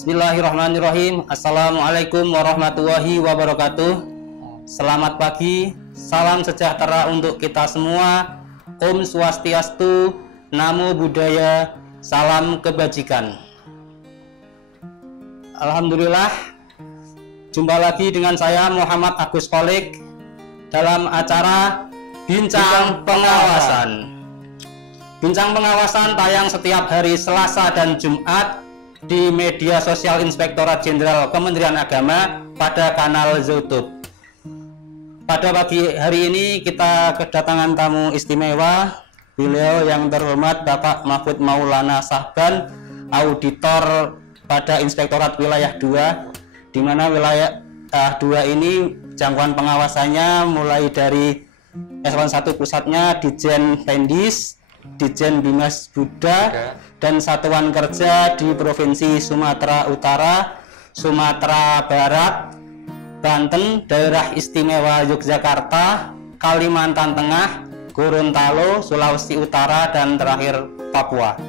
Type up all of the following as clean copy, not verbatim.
Bismillahirrahmanirrahim. Assalamualaikum warahmatullahi wabarakatuh. Selamat pagi, salam sejahtera untuk kita semua. Om Swastiastu, Namo Buddhaya, salam kebajikan. Alhamdulillah, jumpa lagi dengan saya Muhammad Agus Kholik dalam acara Bincang Pengawasan. Bincang Pengawasan tayang setiap hari Selasa dan Jumat di media sosial Inspektorat Jenderal Kementerian Agama pada kanal YouTube. Pada pagi hari ini kita kedatangan tamu istimewa, beliau yang terhormat Bapak Mahfud Maulana Sahban, auditor pada Inspektorat Wilayah 2, di mana wilayah 2 ini jangkauan pengawasannya mulai dari eselon 1 pusatnya Ditjen Pendis, Ditjen Bimas Buddha, dan satuan kerja di Provinsi Sumatera Utara, Sumatera Barat, Banten, Daerah Istimewa Yogyakarta, Kalimantan Tengah, Gorontalo, Sulawesi Utara, dan terakhir Papua.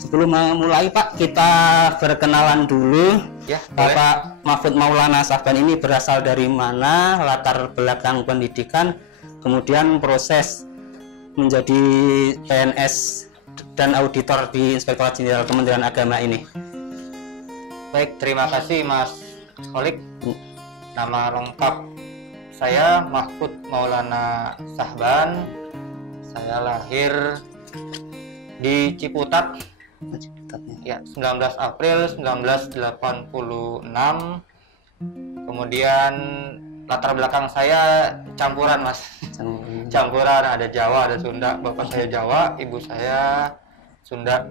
Sebelum memulai Pak, kita berkenalan dulu. Ya, Bapak Mahfud Maulana Sahban ini berasal dari mana, latar belakang pendidikan, kemudian proses menjadi PNS dan auditor di Inspektorat Jenderal Kementerian Agama ini. Baik, terima kasih Mas Kholik. Nama lengkap saya Mahfud Maulana Sahban. Saya lahir di Ciputat, ya, 19 April 1986. Kemudian latar belakang saya campuran, Mas. Campuran, ada Jawa, ada Sunda. Bapak saya Jawa, ibu saya Sunda.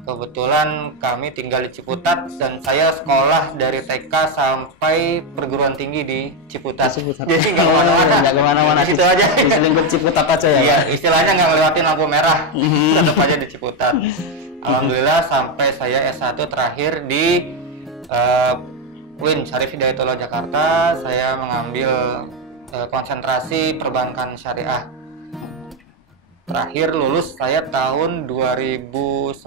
Kebetulan kami tinggal di Ciputat dan saya sekolah dari TK sampai perguruan tinggi di Ciputat. Jadi nggak kemana-mana. Nggak kemana-mana. Itu aja. Di lingkup Ciputat aja ya. Iya, istilahnya nggak ngelewatin lampu merah. Tetap aja di Ciputat. Alhamdulillah sampai saya S1 terakhir di UIN Syarif Hidayatullah Jakarta. Saya mengambil konsentrasi perbankan syariah. Terakhir lulus saya tahun 2009.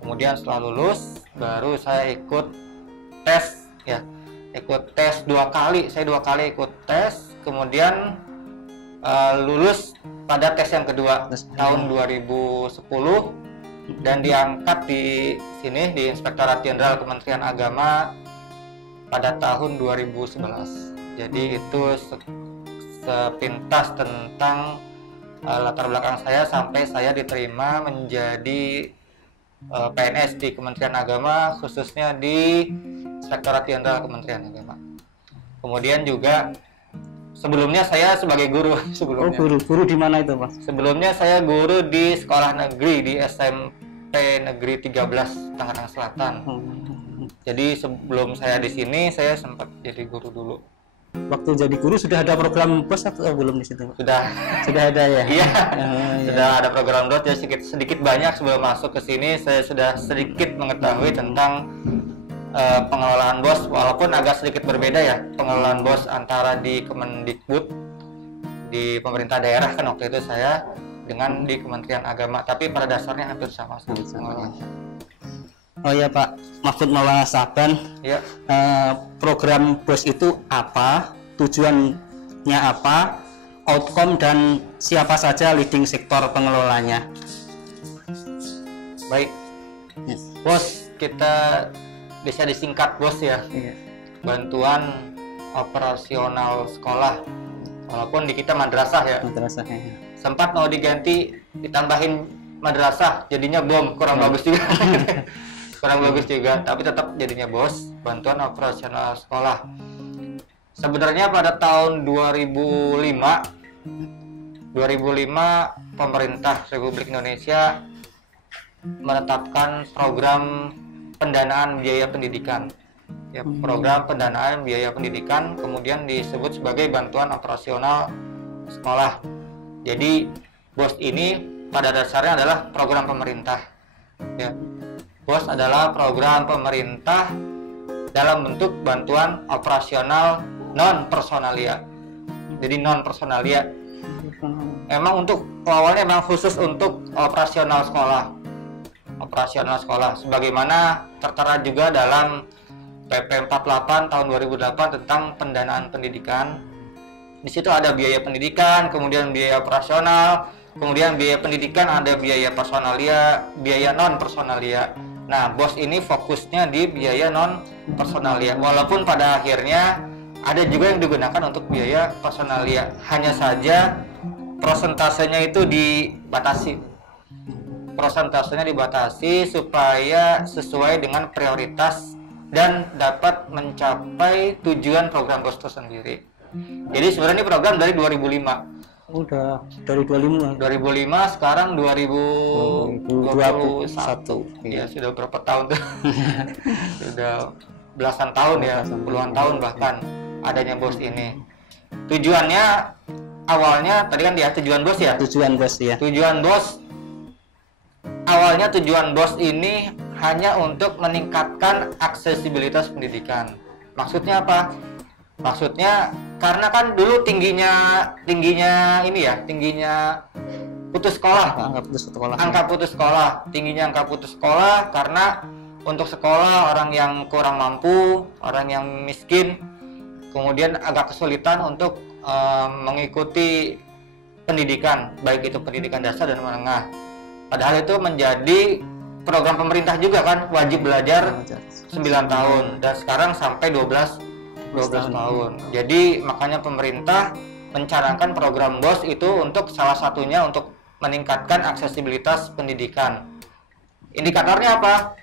Kemudian setelah lulus baru saya ikut tes, ya, ikut tes 2 kali. Saya 2 kali ikut tes, kemudian lulus pada tes yang kedua tahun 2010 dan diangkat di sini di Inspektorat Jenderal Kementerian Agama pada tahun 2011. Jadi itu sepintas tentang latar belakang saya sampai saya diterima menjadi PNS di Kementerian Agama, khususnya di Inspektorat Jenderal Kementerian Agama. Kemudian juga sebelumnya saya sebagai guru. Sebelumnya. Oh, guru di mana itu, Mas? Sebelumnya saya guru di sekolah negeri di SMP Negeri 13 Tangerang Selatan. Jadi sebelum saya di sini saya sempat jadi guru dulu. Waktu jadi guru sudah ada program BOS atau belum di situ? Sudah ada ya? Iya. Sudah ada program BOS, ya sedikit banyak sebelum masuk ke sini saya sudah sedikit mengetahui tentang pengelolaan BOS, walaupun agak sedikit berbeda ya pengelolaan BOS antara di Kemendikbud di pemerintah daerah kan waktu itu saya dengan di Kementerian Agama, tapi pada dasarnya hampir sama semuanya. Oh ya Pak Mahfud Maulana Sahban, ya. Program BOS itu apa, tujuannya apa, outcome dan siapa saja leading sektor pengelolanya? Baik, BOS kita bisa disingkat BOS ya, bantuan operasional sekolah, walaupun di kita madrasah ya. Madrasah, ya. Sempat mau diganti ditambahin madrasah jadinya BOM, kurang bagus juga. Kurang bagus juga, tapi tetap jadinya BOS, bantuan operasional sekolah. Sebenarnya pada tahun 2005 pemerintah Republik Indonesia menetapkan program pendanaan biaya pendidikan. Ya, program pendanaan biaya pendidikan kemudian disebut sebagai bantuan operasional sekolah. Jadi BOS ini pada dasarnya adalah program pemerintah. Ya. BOS adalah program pemerintah dalam bentuk bantuan operasional non personalia. Jadi non personalia emang untuk awalnya memang khusus untuk operasional sekolah sebagaimana tertera juga dalam PP 48 tahun 2008 tentang pendanaan pendidikan. Di situ ada biaya pendidikan, kemudian biaya operasional, kemudian biaya pendidikan, ada biaya personalia, biaya non personalia. Nah, BOS ini fokusnya di biaya non personalia, walaupun pada akhirnya ada juga yang digunakan untuk biaya personalia, hanya saja prosentasenya itu dibatasi supaya sesuai dengan prioritas dan dapat mencapai tujuan program BOS itu sendiri. Jadi sebenarnya ini program dari 2005. Udah dari 2005. Sekarang 2021. Ya, sudah berapa tahun tuh? Sudah belasan tahun ya, puluhan tahun bahkan adanya BOS ini. Tujuannya awalnya tadi kan dia tujuan BOS ya? Tujuan BOS ya. Awalnya tujuan BOS ini hanya untuk meningkatkan aksesibilitas pendidikan. Maksudnya apa? Maksudnya karena kan dulu tingginya putus sekolah, angka putus sekolah karena untuk sekolah orang yang kurang mampu, orang yang miskin, kemudian agak kesulitan untuk mengikuti pendidikan, baik itu pendidikan dasar dan menengah. Padahal itu menjadi program pemerintah juga kan, wajib belajar 9 tahun dan sekarang sampai 12 tahun. Jadi makanya pemerintah mencanangkan program BOS itu untuk salah satunya untuk meningkatkan aksesibilitas pendidikan. Indikatornya apa?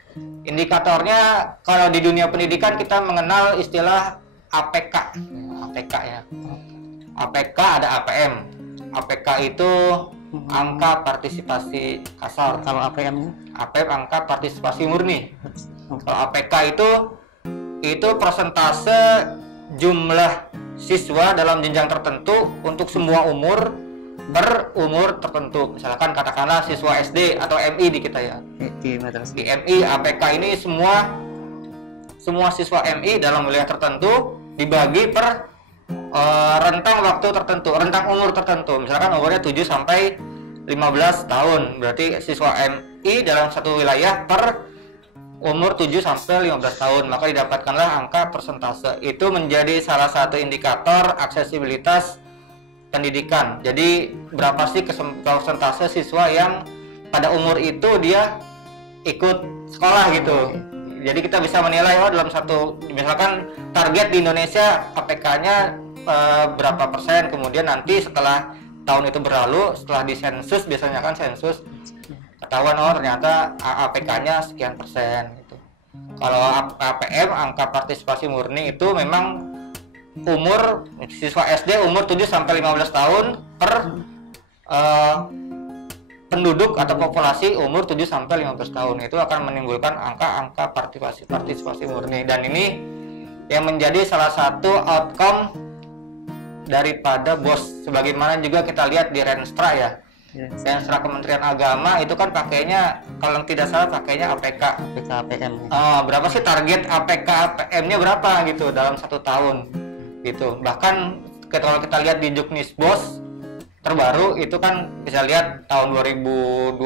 Indikatornya kalau di dunia pendidikan kita mengenal istilah APK. APK ya. APK ada APM. APK itu angka partisipasi kasar. Kalau APM? APM angka partisipasi murni. Kalau APK itu persentase jumlah siswa dalam jenjang tertentu untuk semua umur berumur tertentu. Misalkan katakanlah siswa SD atau MI di kita ya. Di MI APK ini semua siswa MI dalam wilayah tertentu dibagi per rentang waktu tertentu, rentang umur tertentu. Misalkan umurnya 7 sampai 15 tahun. Berarti siswa MI dalam satu wilayah per umur 7 sampai 15 tahun, maka didapatkanlah angka persentase. Itu menjadi salah satu indikator aksesibilitas pendidikan. Jadi berapa sih persentase siswa yang pada umur itu dia ikut sekolah gitu. Jadi kita bisa menilai dalam satu, misalkan target di Indonesia APK-nya berapa persen, kemudian nanti setelah tahun itu berlalu, setelah disensus, biasanya kan sensus, ketahuan ternyata APK-nya sekian persen gitu. Kalau APM angka partisipasi murni itu memang umur siswa SD umur 7 sampai 15 tahun per penduduk atau populasi umur 7 sampai 15 tahun, itu akan menimbulkan angka partisipasi murni. Dan ini yang menjadi salah satu outcome daripada BOS, sebagaimana juga kita lihat di Renstra ya. Renstra Kementerian Agama itu kan pakainya, kalau tidak salah pakainya APK APM. Berapa sih target APK APM-nya berapa gitu dalam 1 tahun gitu. Bahkan kalau kita lihat di Juknis BOS terbaru itu kan bisa lihat tahun 2020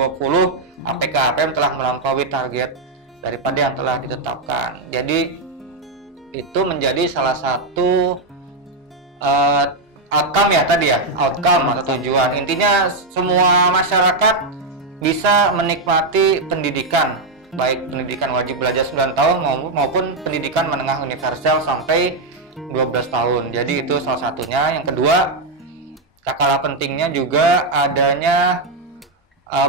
APK APM telah melampaui target daripada yang telah ditetapkan. Jadi itu menjadi salah satu outcome ya tadi ya, outcome atau tujuan. Intinya semua masyarakat bisa menikmati pendidikan, baik pendidikan wajib belajar 9 tahun maupun pendidikan menengah universal sampai 12 tahun. Jadi itu salah satunya. Yang kedua, tak kalah pentingnya juga adanya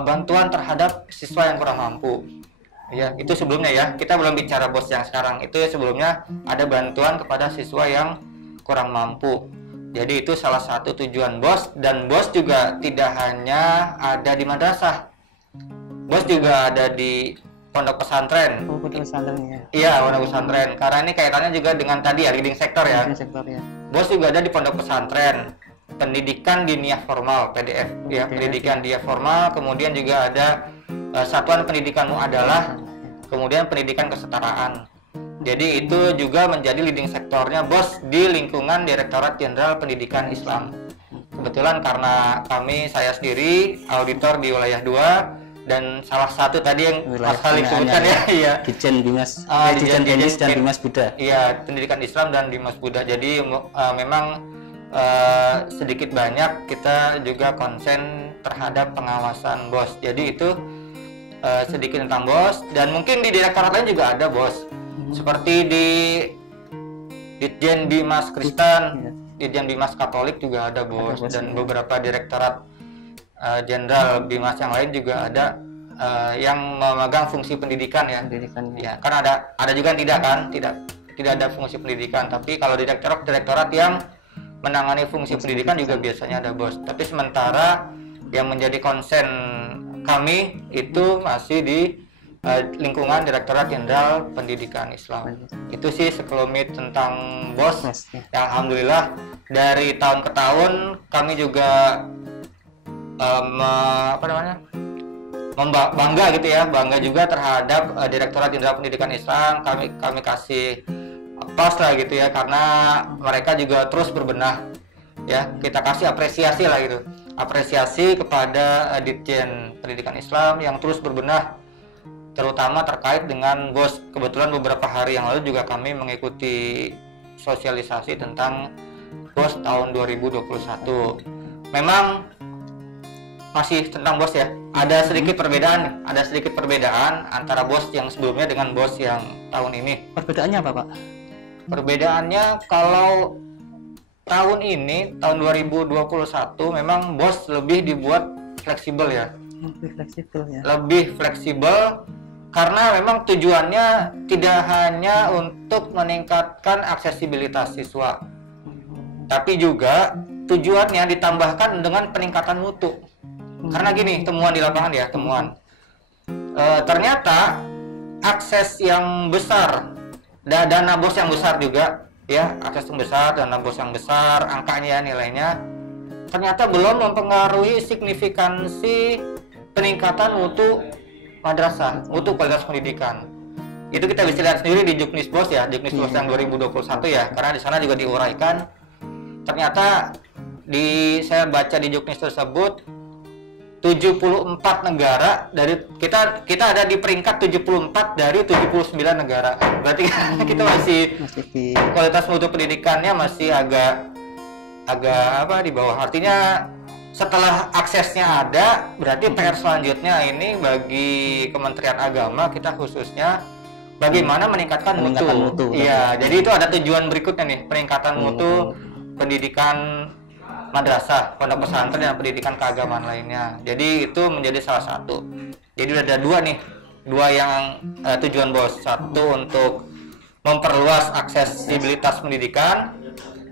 bantuan terhadap siswa yang kurang mampu. Ya, itu sebelumnya ya. Kita belum bicara BOS yang sekarang. Itu sebelumnya ada bantuan kepada siswa yang kurang mampu. Jadi itu salah satu tujuan BOS. Dan BOS juga tidak hanya ada di madrasah. BOS juga ada di pondok pesantren. Pondok pesantren ya. Iya, pondok pesantren. Karena ini kaitannya juga dengan tadi ya, leading sector ya. BOS juga ada di pondok pesantren. Pendidikan diniyah formal (PDF) ya, pendidikan diniyah formal, kemudian juga ada satuan pendidikan muadalah, kemudian pendidikan kesetaraan. Jadi itu juga menjadi leading sektornya BOS di lingkungan Direktorat Jenderal Pendidikan Islam. kebetulan karena saya sendiri auditor di wilayah 2 dan salah satu tadi yang Mas Khalid sebutkan ya, iya. Ditjen Bimas, Ditjen Dinas dan Bimas Buddha. Iya, pendidikan Islam dan Bimas Buddha. Jadi memang sedikit banyak kita juga konsen terhadap pengawasan BOS. Jadi itu sedikit tentang BOS, dan mungkin di direktorat lain juga ada BOS. Seperti di Ditjen Bimas Kristen, Ditjen Bimas Katolik juga ada BOS, dan beberapa direktorat jenderal Bimas yang lain juga ada yang memegang fungsi pendidikan ya. Ya, kan ada juga yang tidak ada fungsi pendidikan, tapi kalau direktorat yang menangani fungsi pendidikan juga biasanya ada BOS. Tapi sementara yang menjadi konsen kami itu masih di lingkungan Direktorat Jenderal Pendidikan Islam. Itu sih sekelumit tentang BOS. Ya, alhamdulillah dari tahun ke tahun kami juga bangga gitu ya, bangga juga terhadap Direktorat Jenderal Pendidikan Islam. Kami kasih pas lah gitu ya, karena mereka juga terus berbenah ya. Kita kasih apresiasi lah gitu, apresiasi kepada Ditjen Pendidikan Islam yang terus berbenah, terutama terkait dengan BOS. Kebetulan beberapa hari yang lalu juga kami mengikuti sosialisasi tentang BOS tahun 2021. Memang masih tentang BOS ya, ada sedikit perbedaan antara BOS yang sebelumnya dengan BOS yang tahun ini. Perbedaannya apa, Pak? Perbedaannya kalau tahun ini, tahun 2021 memang BOS lebih dibuat fleksibel ya. Lebih fleksibel karena memang tujuannya tidak hanya untuk meningkatkan aksesibilitas siswa, tapi juga tujuannya ditambahkan dengan peningkatan mutu. Karena gini, temuan di lapangan ya, ternyata akses yang besar, dana BOS yang besar juga ya, akses yang besar, dana BOS yang besar, angkanya nilainya ternyata belum mempengaruhi signifikansi peningkatan mutu madrasah, mutu kualitas pendidikan. Itu kita bisa lihat sendiri di Juknis BOS ya, Juknis BOS yang 2021 ya, karena di sana juga diuraikan. Ternyata saya baca di Juknis tersebut 74 negara dari kita ada di peringkat 74 dari 79 negara. Berarti kita masih kualitas mutu pendidikannya masih agak di bawah. Artinya setelah aksesnya ada, berarti PR selanjutnya ini bagi Kementerian Agama kita khususnya bagaimana meningkatkan mutu. Iya, jadi itu ada tujuan berikutnya nih, peningkatan mutu pendidikan madrasah, pondok pesantren dan pendidikan keagamaan lainnya. Jadi itu menjadi salah satu. Jadi ada dua yang tujuan BOS. Satu untuk memperluas aksesibilitas pendidikan.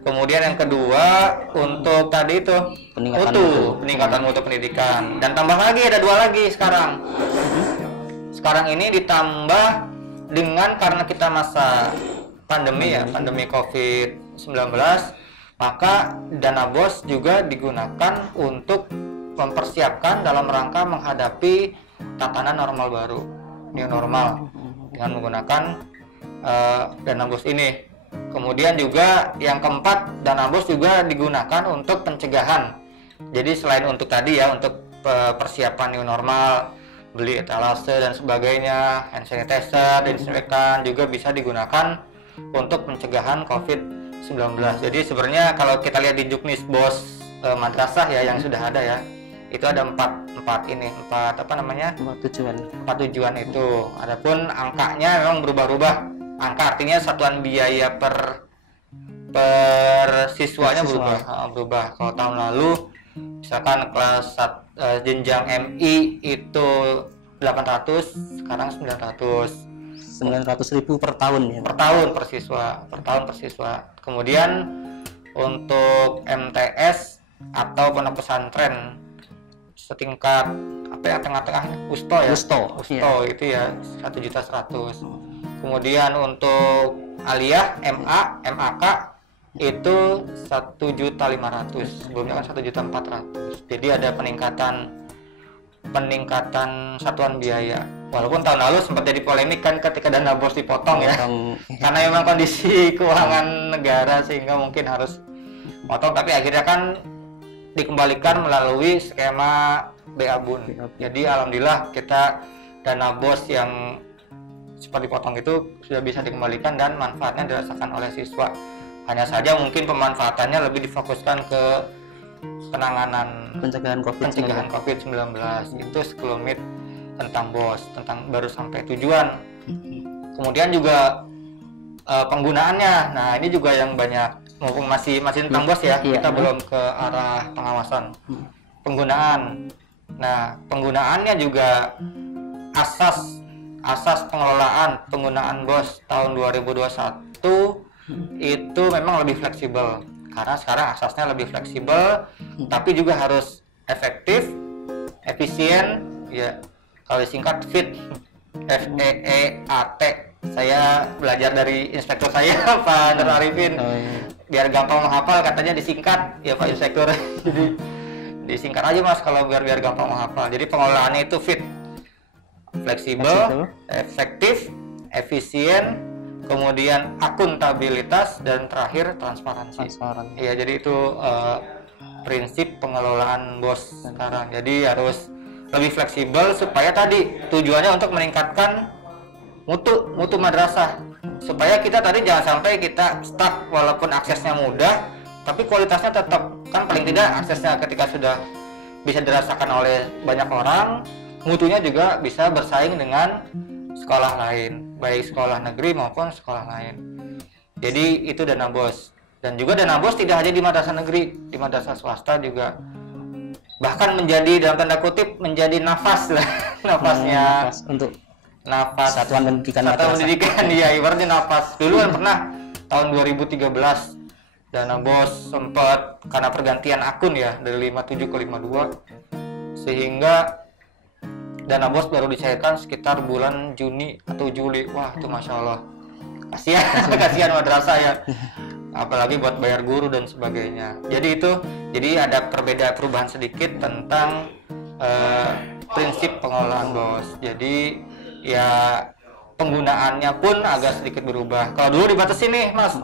Kemudian yang kedua untuk tadi itu peningkatan mutu pendidikan. Dan tambah lagi ada dua lagi sekarang. Sekarang ini ditambah dengan karena kita masa pandemi ya, pandemi COVID-19, maka dana BOS juga digunakan untuk mempersiapkan dalam rangka menghadapi tatanan normal baru, new normal, dengan menggunakan dana BOS ini. Kemudian juga yang keempat, dana BOS juga digunakan untuk pencegahan. Jadi selain untuk tadi ya, untuk persiapan new normal, beli etalase dan sebagainya, hand sanitizer, disinfektan juga bisa digunakan untuk pencegahan COVID-19. Jadi sebenarnya kalau kita lihat di Juknis BOS madrasah ya yang sudah ada ya, itu ada empat tujuan itu. Adapun angkanya memang berubah-ubah. Angka artinya satuan biaya per siswanya berubah. Kalau tahun lalu misalkan kelas jenjang MI itu 800, sekarang 900.000 per tahun ya. Per tahun per siswa. Kemudian untuk MTS atau pondok pesantren setingkat tengah-tengahnya Usto iya. Itu ya 1.100.000. Kemudian untuk aliyah MAK itu 1.500.000, sebelumnya kan 1.400.000. Jadi ada peningkatan satuan biaya. Walaupun tahun lalu sempat jadi polemik kan ketika dana BOS dipotong ya. Karena memang kondisi keuangan negara sehingga mungkin harus potong, tapi akhirnya kan dikembalikan melalui skema BA-Bun. Jadi alhamdulillah kita dana BOS yang sempat dipotong itu sudah bisa dikembalikan dan manfaatnya dirasakan oleh siswa. Hanya saja mungkin pemanfaatannya lebih difokuskan ke penanganan pencegahan COVID-19. Itu sekelumit tentang BOS, tentang baru sampai tujuan. Kemudian juga penggunaannya. Nah, ini juga yang banyak, mumpung masih tentang BOS ya, kita belum ke arah pengawasan. Penggunaan. Nah, penggunaannya juga asas pengelolaan penggunaan BOS tahun 2021 itu memang lebih fleksibel. Karena sekarang asasnya lebih fleksibel, tapi juga harus efektif, efisien, ya. Kalau disingkat FEAT, FEEAT. Saya belajar dari inspektur saya, Pak Nur Arifin. Biar gampang menghafal, katanya disingkat, ya Pak Inspektur. Jadi disingkat aja Mas kalau biar gampang menghafal. Jadi pengelolaannya itu FEAT, fleksibel, efektif, efisien, kemudian akuntabilitas, dan terakhir transparansi. Iya, jadi itu prinsip pengelolaan BOS sekarang. Jadi harus lebih fleksibel supaya tadi tujuannya untuk meningkatkan mutu madrasah, supaya kita tadi jangan sampai kita stuck walaupun aksesnya mudah tapi kualitasnya tetap, kan paling tidak aksesnya ketika sudah bisa dirasakan oleh banyak orang, mutunya juga bisa bersaing dengan sekolah lain, baik sekolah negeri maupun sekolah lain. Jadi itu dana BOS. Dan juga dana BOS tidak hanya di madrasah negeri, di madrasah swasta juga bahkan menjadi, dalam tanda kutip, menjadi nafas lah. Nafasnya untuk nafas satuan pendidikan ya, ibaratnya nafas. Dulu kan pernah tahun 2013 dana BOS sempat karena pergantian akun ya dari 57 ke 52, sehingga dana BOS baru dicairkan sekitar bulan Juni atau Juli. Wah, itu Masya Allah, kasihan madrasah ya, apalagi buat bayar guru dan sebagainya. Jadi ada perubahan sedikit tentang prinsip pengelolaan BOS. Jadi ya penggunaannya pun agak sedikit berubah. Kalau dulu dibatasi nih Mas,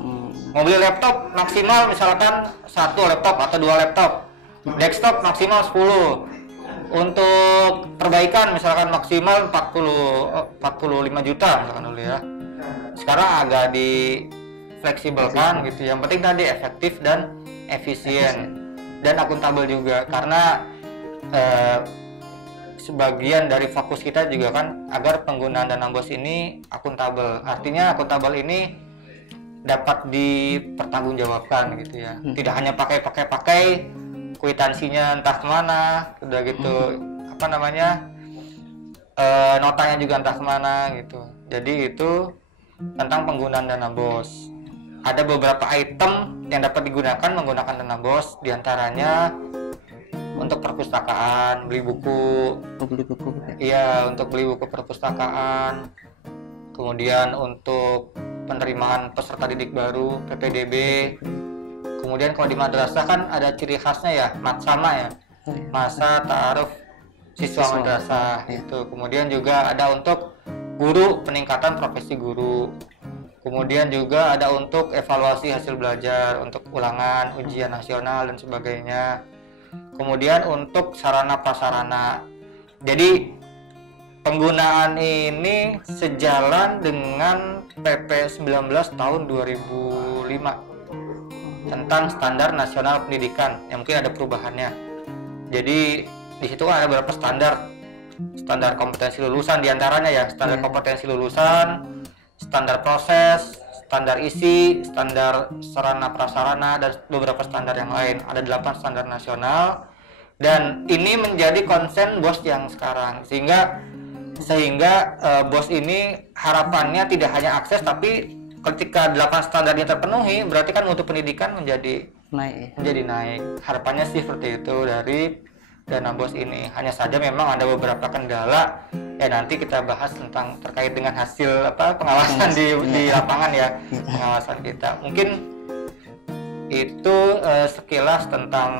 mau beli laptop maksimal misalkan 1 laptop atau 2 laptop, desktop maksimal 10, untuk perbaikan misalkan maksimal 45 juta misalkan dulu ya. Sekarang agak di fleksibelkan gitu. Yang penting tadi efektif dan efisien dan akuntabel juga, karena sebagian dari fokus kita juga kan agar penggunaan dana BOS ini akuntabel. Artinya akuntabel ini dapat dipertanggungjawabkan gitu ya. Tidak hanya pakai kwitansinya entah kemana, udah gitu notanya juga entah kemana gitu. Jadi itu tentang penggunaan dana BOS. Ada beberapa item yang dapat digunakan menggunakan dana BOS, diantaranya untuk perpustakaan, beli buku. Iya, untuk beli buku perpustakaan. Kemudian untuk penerimaan peserta didik baru, PPDB. Kemudian kalau di madrasah kan ada ciri khasnya ya, matsama ya, masa ta'aruf siswa madrasah itu. Kemudian juga ada untuk guru, peningkatan profesi guru. Kemudian juga ada untuk evaluasi hasil belajar, untuk ulangan, ujian nasional dan sebagainya. Kemudian untuk sarana prasarana. Jadi penggunaan ini sejalan dengan PP 19 tahun 2005 tentang standar nasional pendidikan, yang mungkin ada perubahannya. Jadi di situ kan ada beberapa standar kompetensi lulusan, diantaranya ya standar kompetensi lulusan, standar proses, standar isi, standar sarana prasarana, dan beberapa standar yang lain. Ada 8 standar nasional, dan ini menjadi konsen BOS yang sekarang, sehingga BOS ini harapannya tidak hanya akses, tapi ketika 8 standarnya terpenuhi, berarti kan mutu pendidikan menjadi naik. Harapannya sih seperti itu dari dana BOS ini. Hanya saja memang ada beberapa kendala ya, nanti kita bahas tentang terkait dengan hasil pengawasan di lapangan ya, pengawasan kita. Mungkin itu sekilas tentang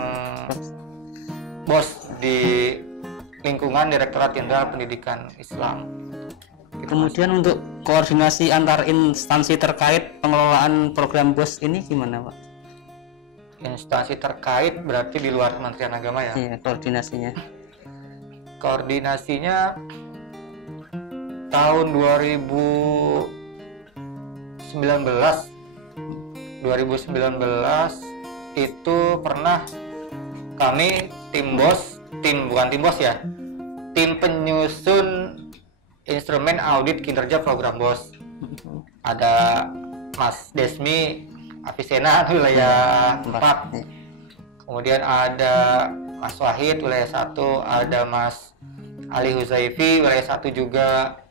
BOS di lingkungan Direktorat Jenderal Pendidikan Islam. Kemudian untuk koordinasi antar instansi terkait pengelolaan program BOS ini gimana Pak? instansi terkait berarti di luar Kementerian Agama ya? Iya, koordinasinya. Koordinasinya tahun 2019 itu pernah kami tim penyusun instrumen audit kinerja program BOS. Ada Mas Desmi Avicenna wilayah 4, kemudian ada Mas Wahid wilayah 1, ada Mas Ali Huzaifi wilayah 1 juga,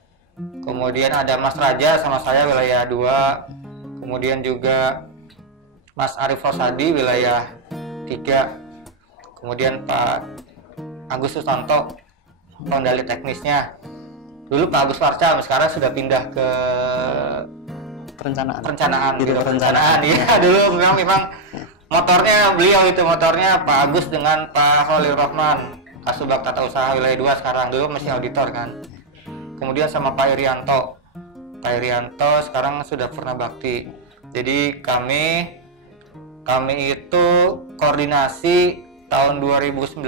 kemudian ada Mas Raja sama saya wilayah 2, kemudian juga Mas Arif Rosadi wilayah 3, kemudian Pak Agus Susanto kendali teknisnya. Dulu Pak Agus Warca, sekarang sudah pindah ke perencanaan ya. Dulu memang motornya beliau itu, motornya Pak Agus dengan Pak Khalil Rahman, Kasubag Tata Usaha wilayah 2 sekarang, dulu masih auditor kan. Kemudian sama Pak Irianto sekarang sudah purna bakti. Jadi kami itu koordinasi tahun 2017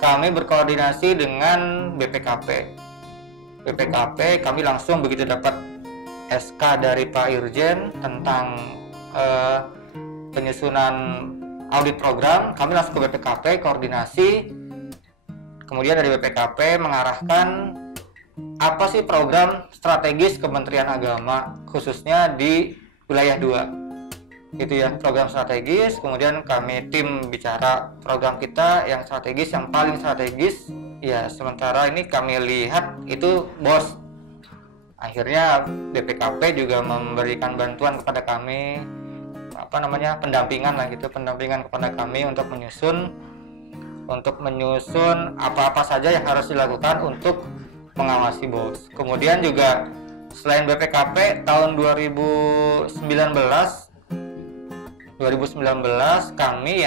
kami berkoordinasi dengan BPKP. Kami langsung begitu dapat SK dari Pak Irjen tentang penyusunan audit program, kami langsung ke BPKP koordinasi. Kemudian dari BPKP mengarahkan apa sih program strategis Kementerian Agama khususnya di wilayah 2. Itu ya, program strategis. Kemudian kami tim bicara program kita yang strategis, yang paling strategis. Ya, sementara ini kami lihat itu BOS. Akhirnya BPKP juga memberikan bantuan kepada kami, pendampingan kepada kami untuk menyusun apa-apa saja yang harus dilakukan untuk mengawasi BOS. Kemudian juga selain BPKP tahun 2019 kami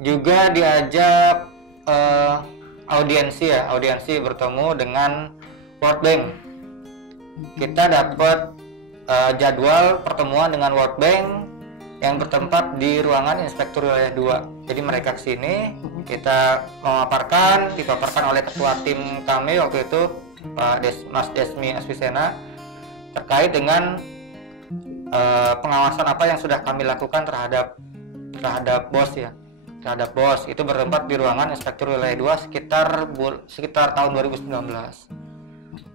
juga diajak audiensi bertemu dengan World Bank. Kita dapat jadwal pertemuan dengan World Bank yang bertempat di ruangan Inspektur Wilayah 2. Jadi mereka kesini, kita dipaparkan oleh ketua tim kami waktu itu Mas Desmi Avicenna terkait dengan pengawasan apa yang sudah kami lakukan terhadap BOS ya. Terhadap BOS itu bertempat di ruangan Inspektur Wilayah 2 sekitar tahun 2019.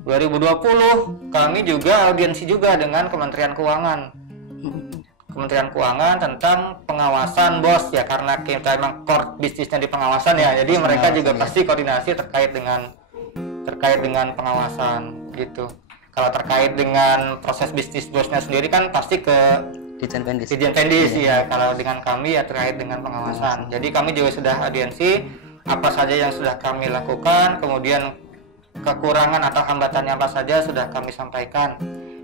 2020 kami juga audiensi juga dengan Kementerian Keuangan tentang pengawasan BOS ya, karena kita memang core bisnisnya di pengawasan ya. Jadi mereka juga pasti koordinasi terkait dengan pengawasan gitu. Kalau terkait dengan proses bisnis BOS-nya sendiri kan pasti ke Ditjen Pendis ya. Kalau dengan kami ya terkait dengan pengawasan. Jadi kami juga sudah audiensi apa saja yang sudah kami lakukan, kemudian kekurangan atau hambatannya apa saja sudah kami sampaikan.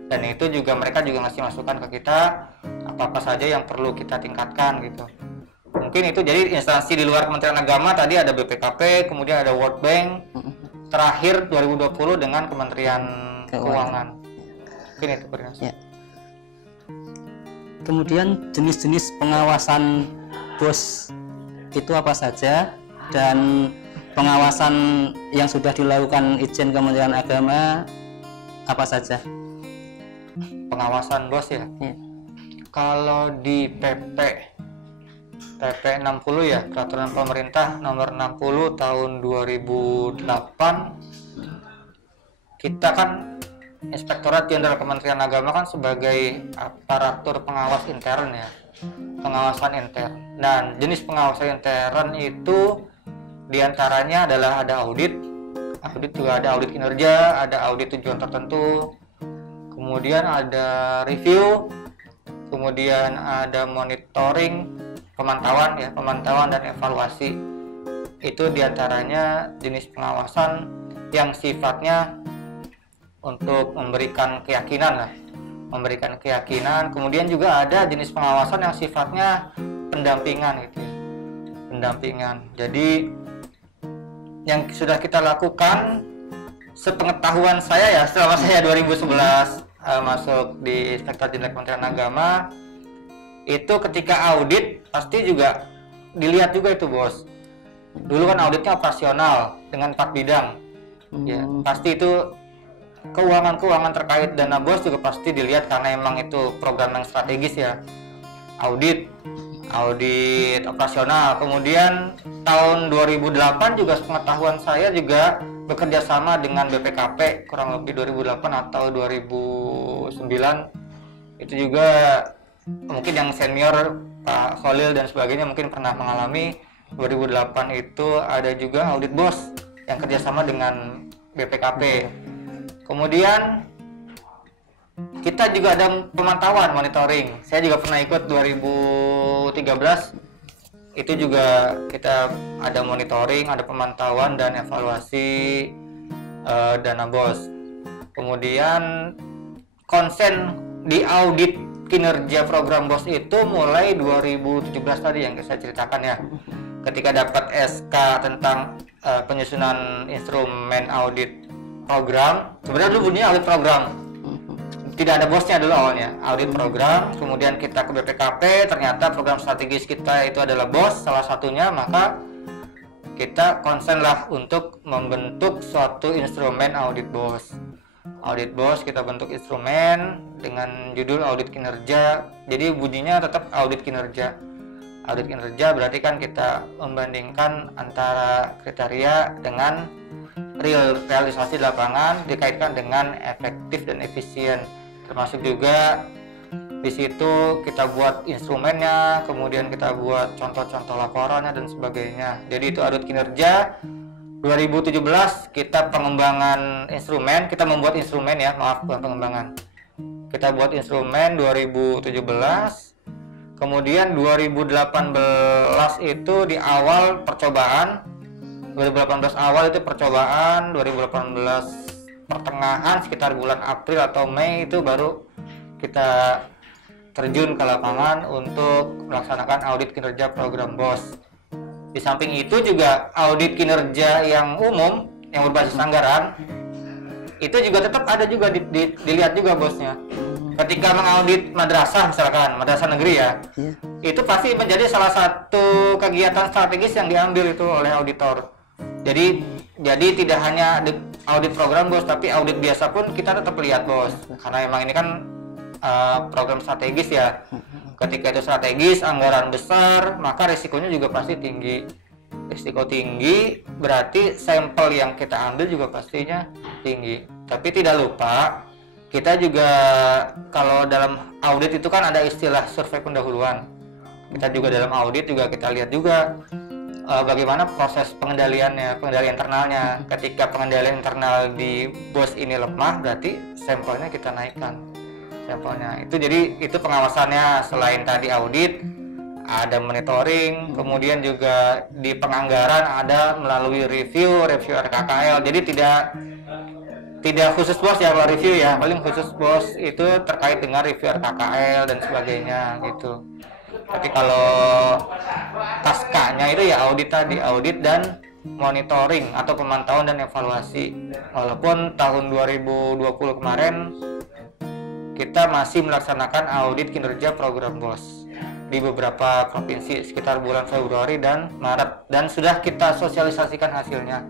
Dan itu juga mereka juga ngasih masukan ke kita apa saja yang perlu kita tingkatkan gitu. Mungkin itu jadi instansi di luar Kementerian Agama tadi ada BPKP, kemudian ada World Bank, terakhir 2020 dengan Kementerian Keuangan. Mungkin itu koordinasi. Ya. Kemudian jenis-jenis pengawasan BOS itu apa saja, dan pengawasan yang sudah dilakukan Itjen Kementerian Agama apa saja? Pengawasan BOS ya? Ya. Kalau di PP 60 ya, Peraturan Pemerintah Nomor 60 Tahun 2008, kita kan Inspektorat Jenderal Kementerian Agama kan sebagai aparatur pengawas intern ya, pengawasan intern. Dan jenis pengawasan intern itu diantaranya adalah ada audit juga ada audit kinerja, ada audit tujuan tertentu, kemudian ada review, kemudian ada monitoring, pemantauan dan evaluasi. Itu diantaranya jenis pengawasan yang sifatnya untuk memberikan keyakinan. Kemudian juga ada jenis pengawasan yang sifatnya pendampingan gitu ya. Jadi yang sudah kita lakukan sepengetahuan saya ya, selama saya 2011 masuk di Inspektorat Jenderal Kementerian Agama, itu ketika audit pasti juga dilihat juga itu bos. Dulu kan auditnya operasional dengan 4 bidang, ya pasti itu keuangan terkait dana bos juga pasti dilihat karena emang itu program yang strategis ya. Audit operasional. Kemudian tahun 2008 juga sepengetahuan saya juga bekerja sama dengan BPKP kurang lebih 2008 atau 2009. Itu juga mungkin yang senior Pak Khalil dan sebagainya mungkin pernah mengalami. 2008 itu ada juga audit bos yang kerjasama dengan BPKP. Kemudian kita juga ada pemantauan monitoring. Saya juga pernah ikut 2013. Itu juga kita ada monitoring, ada pemantauan dan evaluasi dana bos. Kemudian konsen di audit kinerja program bos itu mulai 2017 tadi yang saya ceritakan ya. Ketika dapat SK tentang penyusunan instrumen audit program, sebenarnya dulu bunyinya audit program, tidak ada bosnya dulu awalnya, audit program. Kemudian kita ke BPKP, ternyata program strategis kita itu adalah bos salah satunya, maka kita konsen lah untuk membentuk suatu instrumen audit bos. Audit bos kita bentuk instrumen dengan judul audit kinerja, jadi bunyinya tetap audit kinerja. Audit kinerja berarti kan kita membandingkan antara kriteria dengan realisasi di lapangan, dikaitkan dengan efektif dan efisien. Termasuk juga di situ kita buat instrumennya, kemudian kita buat contoh-contoh laporannya dan sebagainya. Jadi itu audit kinerja. 2017 kita pengembangan instrumen, kita membuat instrumen ya, maaf bukan pengembangan. Kita buat instrumen 2017. Kemudian 2018 itu di awal percobaan, 2018 awal itu percobaan, 2018 pertengahan sekitar bulan April atau Mei itu baru kita terjun ke lapangan untuk melaksanakan audit kinerja program BOS. Di samping itu juga audit kinerja yang umum yang berbasis anggaran itu juga tetap ada juga dilihat juga bosnya. Ketika mengaudit madrasah misalkan, madrasah negeri ya, itu pasti menjadi salah satu kegiatan strategis yang diambil itu oleh auditor. Jadi tidak hanya audit program bos, tapi audit biasa pun kita tetap lihat bos, karena emang ini kan program strategis ya. Ketika itu strategis, anggaran besar, maka risikonya juga pasti tinggi. Risiko tinggi berarti sampel yang kita ambil juga pastinya tinggi. Tapi tidak lupa kita juga kalau dalam audit itu kan ada istilah survei pendahuluan. Kita juga dalam audit juga kita lihat juga bagaimana proses pengendalian internalnya. Ketika pengendalian internal di BOS ini lemah, berarti sampelnya kita naikkan. Sampelnya itu, jadi itu pengawasannya. Selain tadi audit, ada monitoring, kemudian juga di penganggaran ada melalui review RKKL. Jadi tidak khusus bos ya kalau review ya, paling khusus bos itu terkait dengan review RKKL dan sebagainya gitu. Tapi kalau taskanya itu ya audit tadi, audit dan monitoring atau pemantauan dan evaluasi. Walaupun tahun 2020 kemarin kita masih melaksanakan audit kinerja program BOS di beberapa provinsi sekitar bulan Februari dan Maret, dan sudah kita sosialisasikan hasilnya.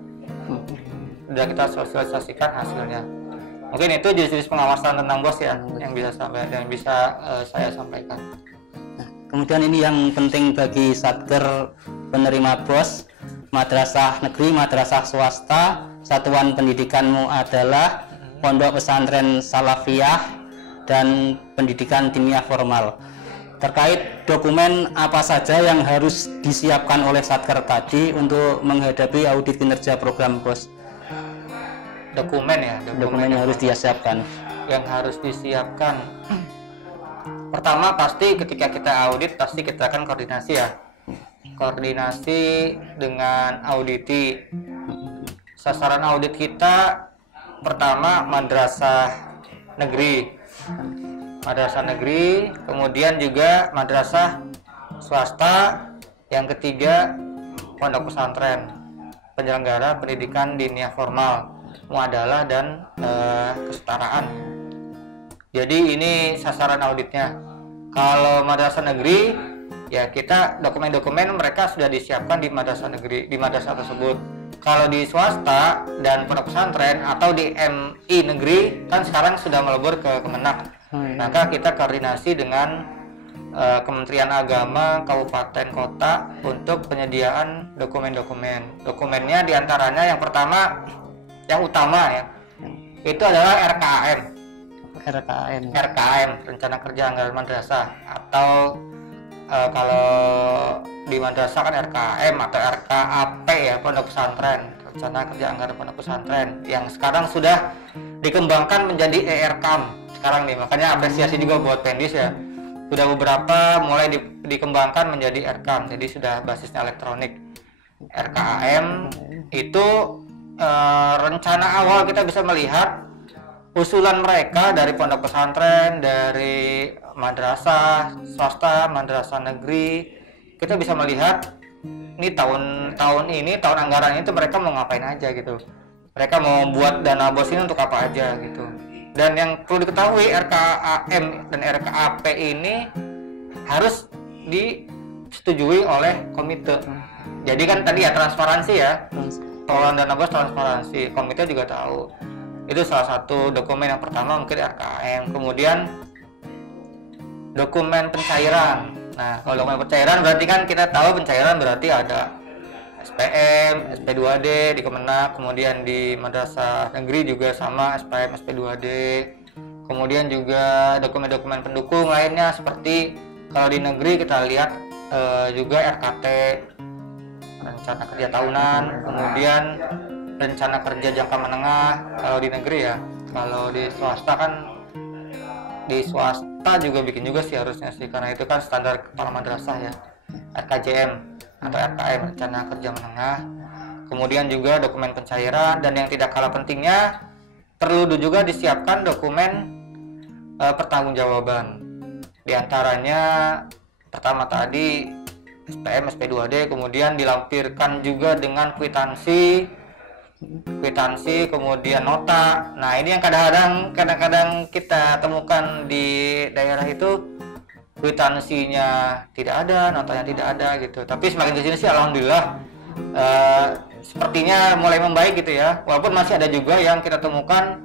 Mungkin itu jenis-jenis pengawasan tentang BOS ya yang bisa saya sampaikan. Kemudian ini yang penting bagi Satker penerima BOS, madrasah negeri, madrasah swasta, satuan pendidikanmu adalah pondok pesantren salafiyah dan pendidikan diniyah formal. Terkait dokumen apa saja yang harus disiapkan oleh Satker tadi untuk menghadapi audit kinerja program BOS? Dokumen yang harus disiapkan. Yang harus disiapkan. Pertama pasti ketika kita audit pasti kita akan koordinasi ya. Koordinasi dengan auditi. Sasaran audit kita pertama madrasah negeri, kemudian juga madrasah swasta, yang ketiga pondok pesantren penyelenggara pendidikan diniyah formal. muadalah dan kesetaraan. Jadi ini sasaran auditnya. Kalau madrasah negeri, ya kita dokumen-dokumen mereka sudah disiapkan di madrasah negeri, di madrasah tersebut. Kalau di swasta dan pondok pesantren atau di MI negeri kan sekarang sudah melebur ke Kemenak. Maka kita koordinasi dengan Kementerian Agama kabupaten kota untuk penyediaan dokumen-dokumen. Dokumennya diantaranya yang pertama, yang utama ya, itu adalah RKAM. RKAM, Rencana Kerja Anggaran Madrasah, atau kalau di madrasah kan RKAM atau RKAP ya, Pondok Pesantren, Rencana Kerja Anggaran Pondok Pesantren, yang sekarang sudah dikembangkan menjadi ERKAM sekarang nih. Makanya apresiasi juga buat Pendis ya, sudah beberapa mulai dikembangkan menjadi ERKAM, jadi sudah basisnya elektronik. RKAM itu rencana awal kita bisa melihat usulan mereka dari pondok pesantren, dari madrasah swasta, madrasah negeri. Kita bisa melihat ini tahun anggaran itu mereka mau ngapain aja gitu. Mereka mau buat dana bos ini untuk apa aja gitu. Dan yang perlu diketahui, RKAM dan RKAP ini harus disetujui oleh komite. Jadi kan tadi ya transparansi ya, pengelolaan dana bos transparansi, komite juga tahu. Itu salah satu dokumen yang pertama mungkin RKAM. Kemudian dokumen pencairan. Nah, kalau dokumen pencairan berarti kan kita tahu pencairan berarti ada SPM, SP2D di Kemenak, kemudian di madrasah negeri juga sama SPM, SP2D. Kemudian juga dokumen-dokumen pendukung lainnya seperti kalau di negeri kita lihat juga RKT, rencana kerja tahunan, kemudian rencana kerja jangka menengah kalau di negeri ya. Kalau di swasta kan, di swasta juga bikin juga sih harusnya sih, karena itu kan standar kepala madrasah ya, RKJM atau RKM, rencana kerja menengah. Kemudian juga dokumen pencairan, dan yang tidak kalah pentingnya perlu juga disiapkan dokumen pertanggungjawaban. Di antaranya pertama tadi SPM, SP2D, kemudian dilampirkan juga dengan kwitansi, kemudian nota. Nah, ini yang kadang-kadang kita temukan di daerah itu, kwitansinya tidak ada, notanya tidak ada gitu. Tapi semakin kesini sih alhamdulillah sepertinya mulai membaik gitu ya. Walaupun masih ada juga yang kita temukan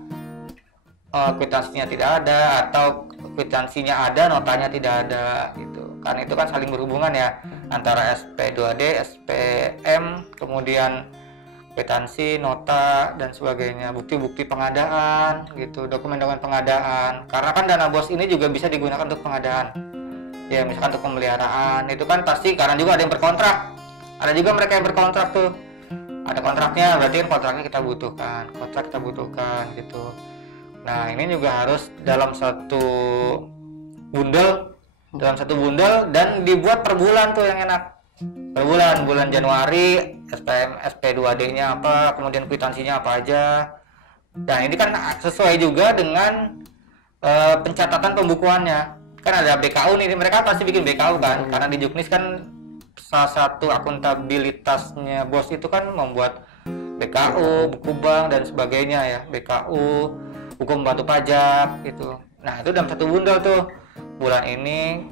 kwitansinya tidak ada, atau kwitansinya ada, notanya tidak ada gitu. Karena itu kan saling berhubungan ya, antara SP2D, SPM, kemudian kwitansi, nota, dan sebagainya, bukti-bukti pengadaan gitu, dokumen-dokumen pengadaan. Karena kan dana bos ini juga bisa digunakan untuk pengadaan ya, misalkan untuk pemeliharaan. Itu kan pasti karena juga ada yang berkontrak, ada juga mereka yang berkontrak tuh, ada kontraknya, berarti kan kontraknya kita butuhkan gitu. Nah, ini juga harus dalam satu bundel dan dibuat per bulan tuh yang enak. Per bulan Januari SPM, SP2D-nya apa, kemudian kwitansinya apa aja. Dan ini kan sesuai juga dengan pencatatan pembukuannya. Kan ada BKU nih, mereka pasti bikin BKU kan, karena di Juknis kan salah satu akuntabilitasnya bos itu kan membuat BKU, buku bank dan sebagainya ya, BKU, buku pembantu pajak gitu. Nah, itu dalam satu bundel tuh, bulan ini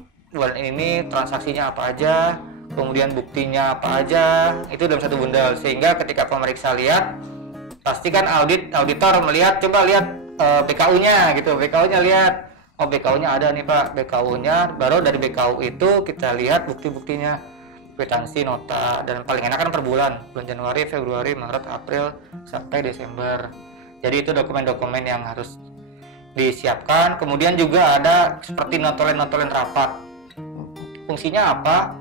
transaksinya apa aja, kemudian buktinya apa aja, itu dalam satu bundel. Sehingga ketika pemeriksa lihat, pastikan auditor melihat, coba lihat BKU-nya gitu, BKU-nya lihat, oh BKU-nya ada nih Pak, BKU-nya, baru dari BKU itu kita lihat bukti-buktinya, kwitansi, nota, dan paling enak kan per bulan Januari, Februari, Maret, April, sampai Desember. Jadi itu dokumen-dokumen yang harus disiapkan. Kemudian juga ada seperti notolen rapat. Fungsinya apa?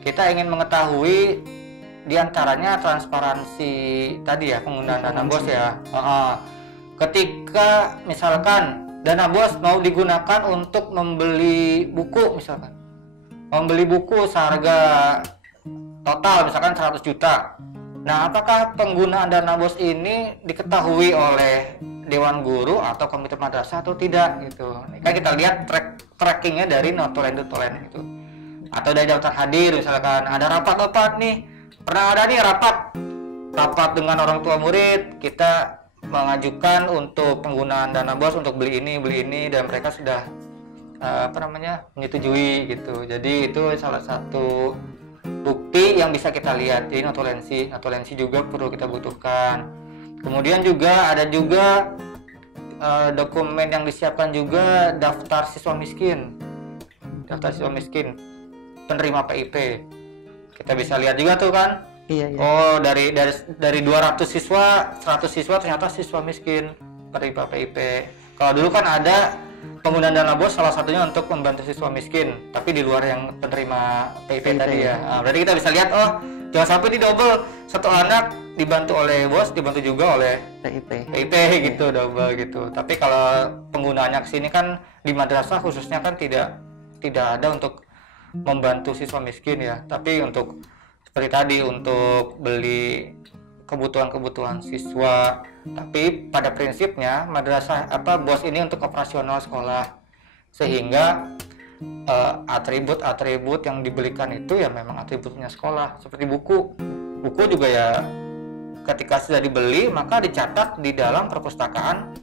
Kita ingin mengetahui diantaranya transparansi tadi ya, penggunaan dana bos ya. Ketika misalkan dana bos mau digunakan untuk membeli buku, misalkan membeli buku seharga total misalkan 100 juta. Nah, apakah penggunaan dana bos ini diketahui oleh Dewan Guru atau Komite Madrasah atau tidak gitu. Kan kita lihat trackingnya dari notolen gitu. Atau dari daftar hadir, misalkan ada rapat nih, pernah ada nih rapat dengan orang tua murid, kita mengajukan untuk penggunaan dana BOS untuk beli ini dan mereka sudah menyetujui gitu. Jadi itu salah satu bukti yang bisa kita lihat. Jadi notulensi juga perlu kita butuhkan. Kemudian juga ada juga dokumen yang disiapkan juga daftar siswa miskin penerima PIP. Kita bisa lihat juga tuh kan. Iya. Oh, dari 200 siswa 100 siswa ternyata siswa miskin penerima PIP. Kalau dulu kan ada penggunaan dana BOS salah satunya untuk membantu siswa miskin, tapi di luar yang penerima PIP tadi ya. Nah, berarti kita bisa lihat, oh jangan sampai di double, satu anak dibantu oleh BOS, dibantu juga oleh PIP gitu, double gitu. Tapi kalau penggunaannya kesini kan di madrasah khususnya kan tidak ada untuk membantu siswa miskin ya, tapi untuk seperti tadi untuk beli kebutuhan siswa. Tapi pada prinsipnya madrasah BOS ini untuk operasional sekolah, sehingga atribut yang dibelikan itu ya memang atributnya sekolah. Seperti buku juga ya, ketika sudah dibeli maka dicatat di dalam perpustakaan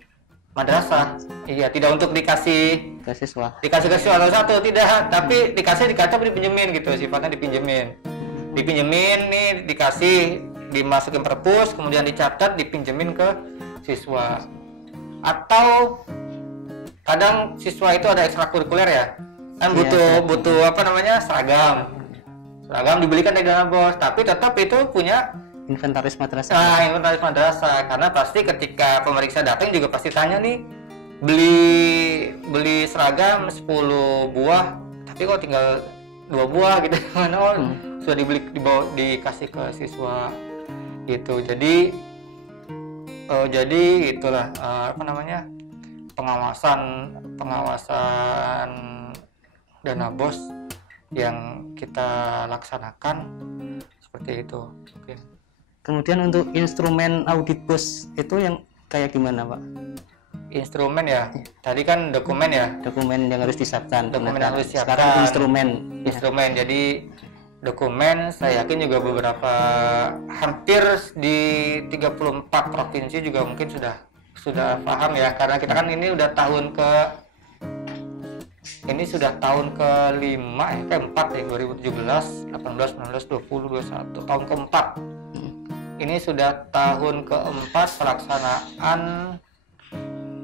madrasah. Iya, tidak untuk dikasih ke siswa satu, tidak, tapi dikasih dipinjemin gitu, sifatnya dipinjemin nih, dikasih, dimasukin perpus, kemudian dicatat, dipinjemin ke siswa. Atau kadang siswa itu ada ekstrakurikuler ya, kan butuh seragam dibelikan dari dana BOS, tapi tetap itu punya inventaris madrasah. Karena pasti ketika pemeriksa datang juga pasti tanya nih, beli seragam 10 buah tapi kok tinggal 2 buah gitu, mana sudah dikasih ke siswa gitu. Jadi itulah pengawasan dana BOS yang kita laksanakan seperti itu. Oke. Kemudian untuk instrumen audit BOS itu yang kayak gimana, Pak? Instrumen ya, tadi kan dokumen yang harus disiapkan. Sekarang instrumen. Jadi dokumen saya yakin juga beberapa, hampir di 34 provinsi juga mungkin sudah paham ya, karena kita kan ini udah tahun keempat ya, 2017, 18, 19, 20, 21, tahun keempat. Ini sudah tahun keempat pelaksanaan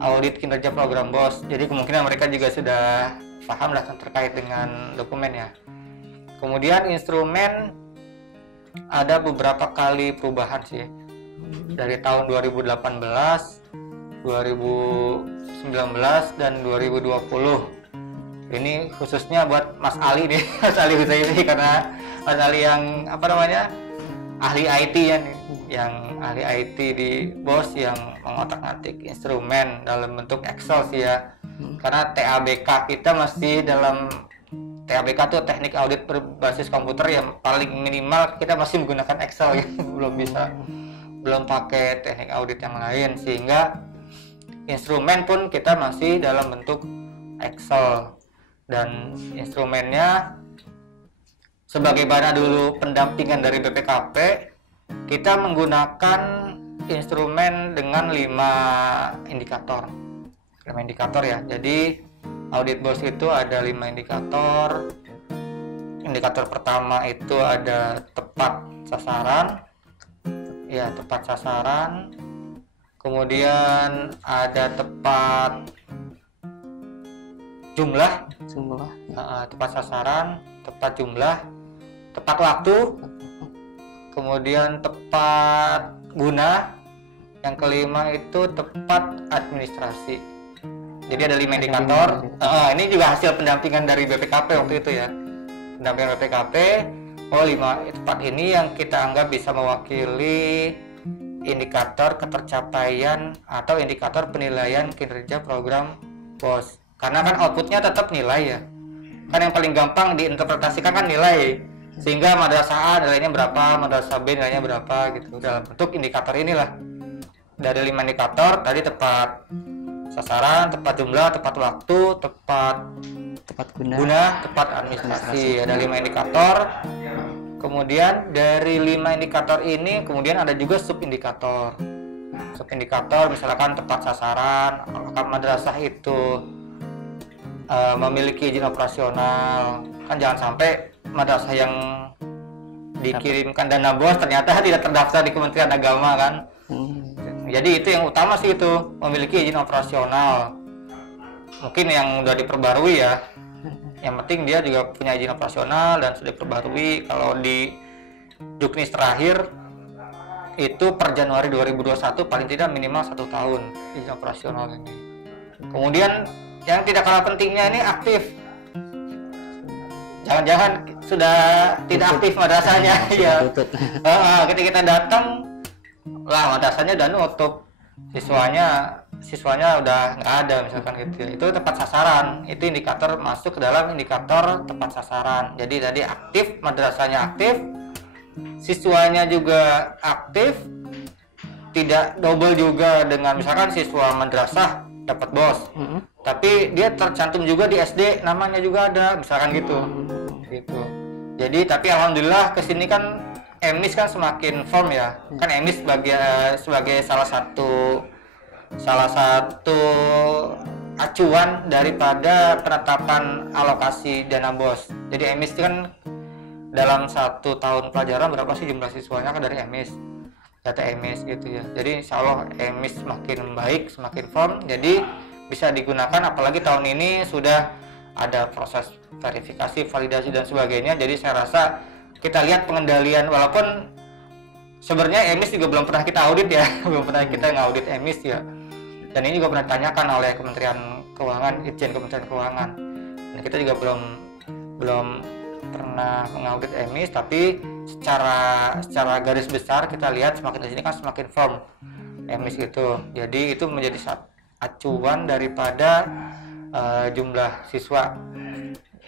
audit kinerja program BOS. Jadi kemungkinan mereka juga sudah paham lah terkait dengan dokumen ya. Kemudian instrumen ada beberapa kali perubahan sih. Dari tahun 2018, 2019 dan 2020. Ini khususnya buat Mas Ali nih, Mas Ali Husaini, karena Mas Ali yang ahli IT ya nih, yang ahli IT di BOS yang mengotak-atik instrumen dalam bentuk Excel sih ya. Karena TABK kita masih dalam TABK tuh teknik audit berbasis komputer, yang paling minimal kita masih menggunakan Excel ya, belum pakai teknik audit yang lain, sehingga instrumen pun kita masih dalam bentuk Excel. Dan instrumennya sebagaimana dulu pendampingan dari BPKP, kita menggunakan instrumen dengan 5 indikator ya. Jadi audit BOS itu ada 5 indikator. Indikator pertama itu ada tepat sasaran. Kemudian ada tepat jumlah, tepat sasaran, tepat jumlah, tepat waktu, kemudian tepat guna, yang kelima itu tepat administrasi. Jadi ada 5 indikator. Ini juga hasil pendampingan dari BPKP waktu itu ya, pendampingan BPKP. 5 tepat ini yang kita anggap bisa mewakili indikator ketercapaian atau indikator penilaian kinerja program BOS. Karena kan outputnya tetap nilai ya, kan yang paling gampang diinterpretasikan kan nilai, sehingga madrasah A nilainya berapa, madrasah B nilainya berapa gitu, dalam bentuk indikator inilah. Dari 5 indikator tadi, tepat sasaran, tepat jumlah, tepat waktu, tepat guna, tepat administrasi. Ada 5 indikator. Kemudian dari 5 indikator ini kemudian ada juga sub indikator. Masuk indikator misalkan tepat sasaran, apakah madrasah itu memiliki izin operasional. Kan jangan sampai madrasah yang dikirimkan dana BOS ternyata tidak terdaftar di Kementerian Agama kan. Jadi itu yang utama sih, itu memiliki izin operasional. Mungkin yang udah diperbarui ya, yang penting dia juga punya izin operasional dan sudah diperbarui. Kalau di Juknis terakhir itu per Januari 2021 paling tidak minimal 1 tahun izin operasional ini. Kemudian yang tidak kalah pentingnya ini aktif. Jangan-jangan sudah tidak aktif madrasahnya ya. Ketika kita datang lah madrasahnya udah nutup, siswanya udah nggak ada misalkan gitu ya. Itu tepat sasaran, itu indikator masuk ke dalam indikator tepat sasaran. Jadi tadi aktif, madrasahnya aktif, siswanya juga aktif, tidak double juga dengan misalkan siswa madrasah dapat BOS, tapi dia tercantum juga di SD, namanya juga ada misalkan gitu. Jadi tapi alhamdulillah kesini kan EMIS kan semakin firm ya, kan EMIS sebagai salah satu acuan daripada penetapan alokasi dana BOS. Jadi EMIS kan dalam 1 tahun pelajaran berapa sih jumlah siswanya kan dari EMIS, data EMIS gitu ya. Jadi insya Allah EMIS semakin baik, semakin firm, jadi bisa digunakan. Apalagi tahun ini sudah ada proses verifikasi, validasi dan sebagainya. Jadi saya rasa kita lihat pengendalian, walaupun sebenarnya EMIS juga belum pernah kita audit ya, belum pernah kita ngaudit EMIS ya. Dan ini juga pernah ditanyakan oleh Kementerian Keuangan, Itjen Kementerian Keuangan. Dan kita juga belum pernah mengaudit EMIS, tapi secara garis besar kita lihat semakin di sini kan semakin firm EMIS itu. Jadi itu menjadi acuan daripada jumlah siswa.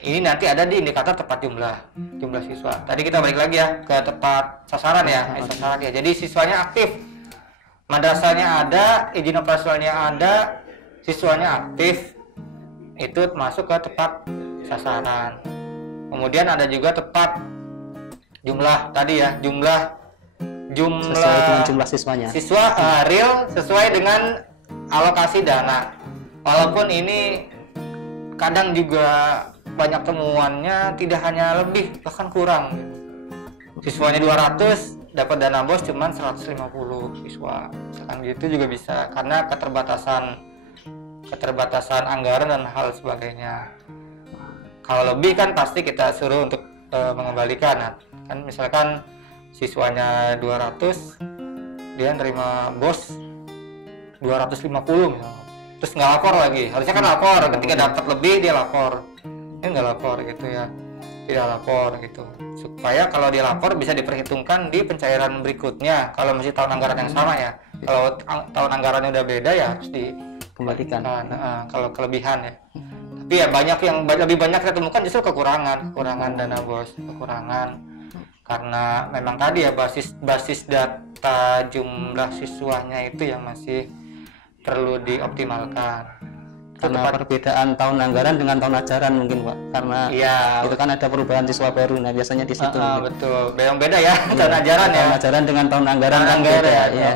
Ini nanti ada di indikator tepat jumlah siswa. Tadi kita balik lagi ya ke tepat sasaran ya, sasaran ya. Jadi siswanya aktif, madrasahnya ada, izin operasionalnya ada, siswanya aktif, itu masuk ke tepat sasaran. Kemudian ada juga tepat jumlah tadi ya, jumlah sesuai dengan jumlah siswanya. Siswa real sesuai dengan alokasi dana. Walaupun ini kadang juga banyak temuannya tidak hanya lebih, bahkan kurang. Siswanya 200, dapat dana BOS cuman 150 siswa. Misalkan gitu juga bisa, karena keterbatasan anggaran dan hal sebagainya. Kalau lebih kan pasti kita suruh untuk mengembalikan. Nah, kan misalkan siswanya 200, dia nerima BOS 250 misalnya. Terus nggak lapor lagi, harusnya kan lapor. Ketika dapat lebih dia lapor, ini nggak lapor gitu ya, tidak lapor gitu, supaya kalau dia lapor bisa diperhitungkan di pencairan berikutnya. Kalau masih tahun anggaran yang sama ya, kalau tahun anggarannya udah beda ya harus dikembalikan. Kalau kelebihan ya, tapi ya lebih banyak kita temukan justru kekurangan dana BOS, karena memang tadi ya basis data jumlah siswanya itu yang masih perlu dioptimalkan. Karena perbedaan tahun anggaran dengan tahun ajaran mungkin Pak, karena itu kan ada perubahan siswa baru. Nah biasanya di situ betul, yang beda ya tahun ajaran ya, tahun ajaran dengan tahun anggaran kan beda ya.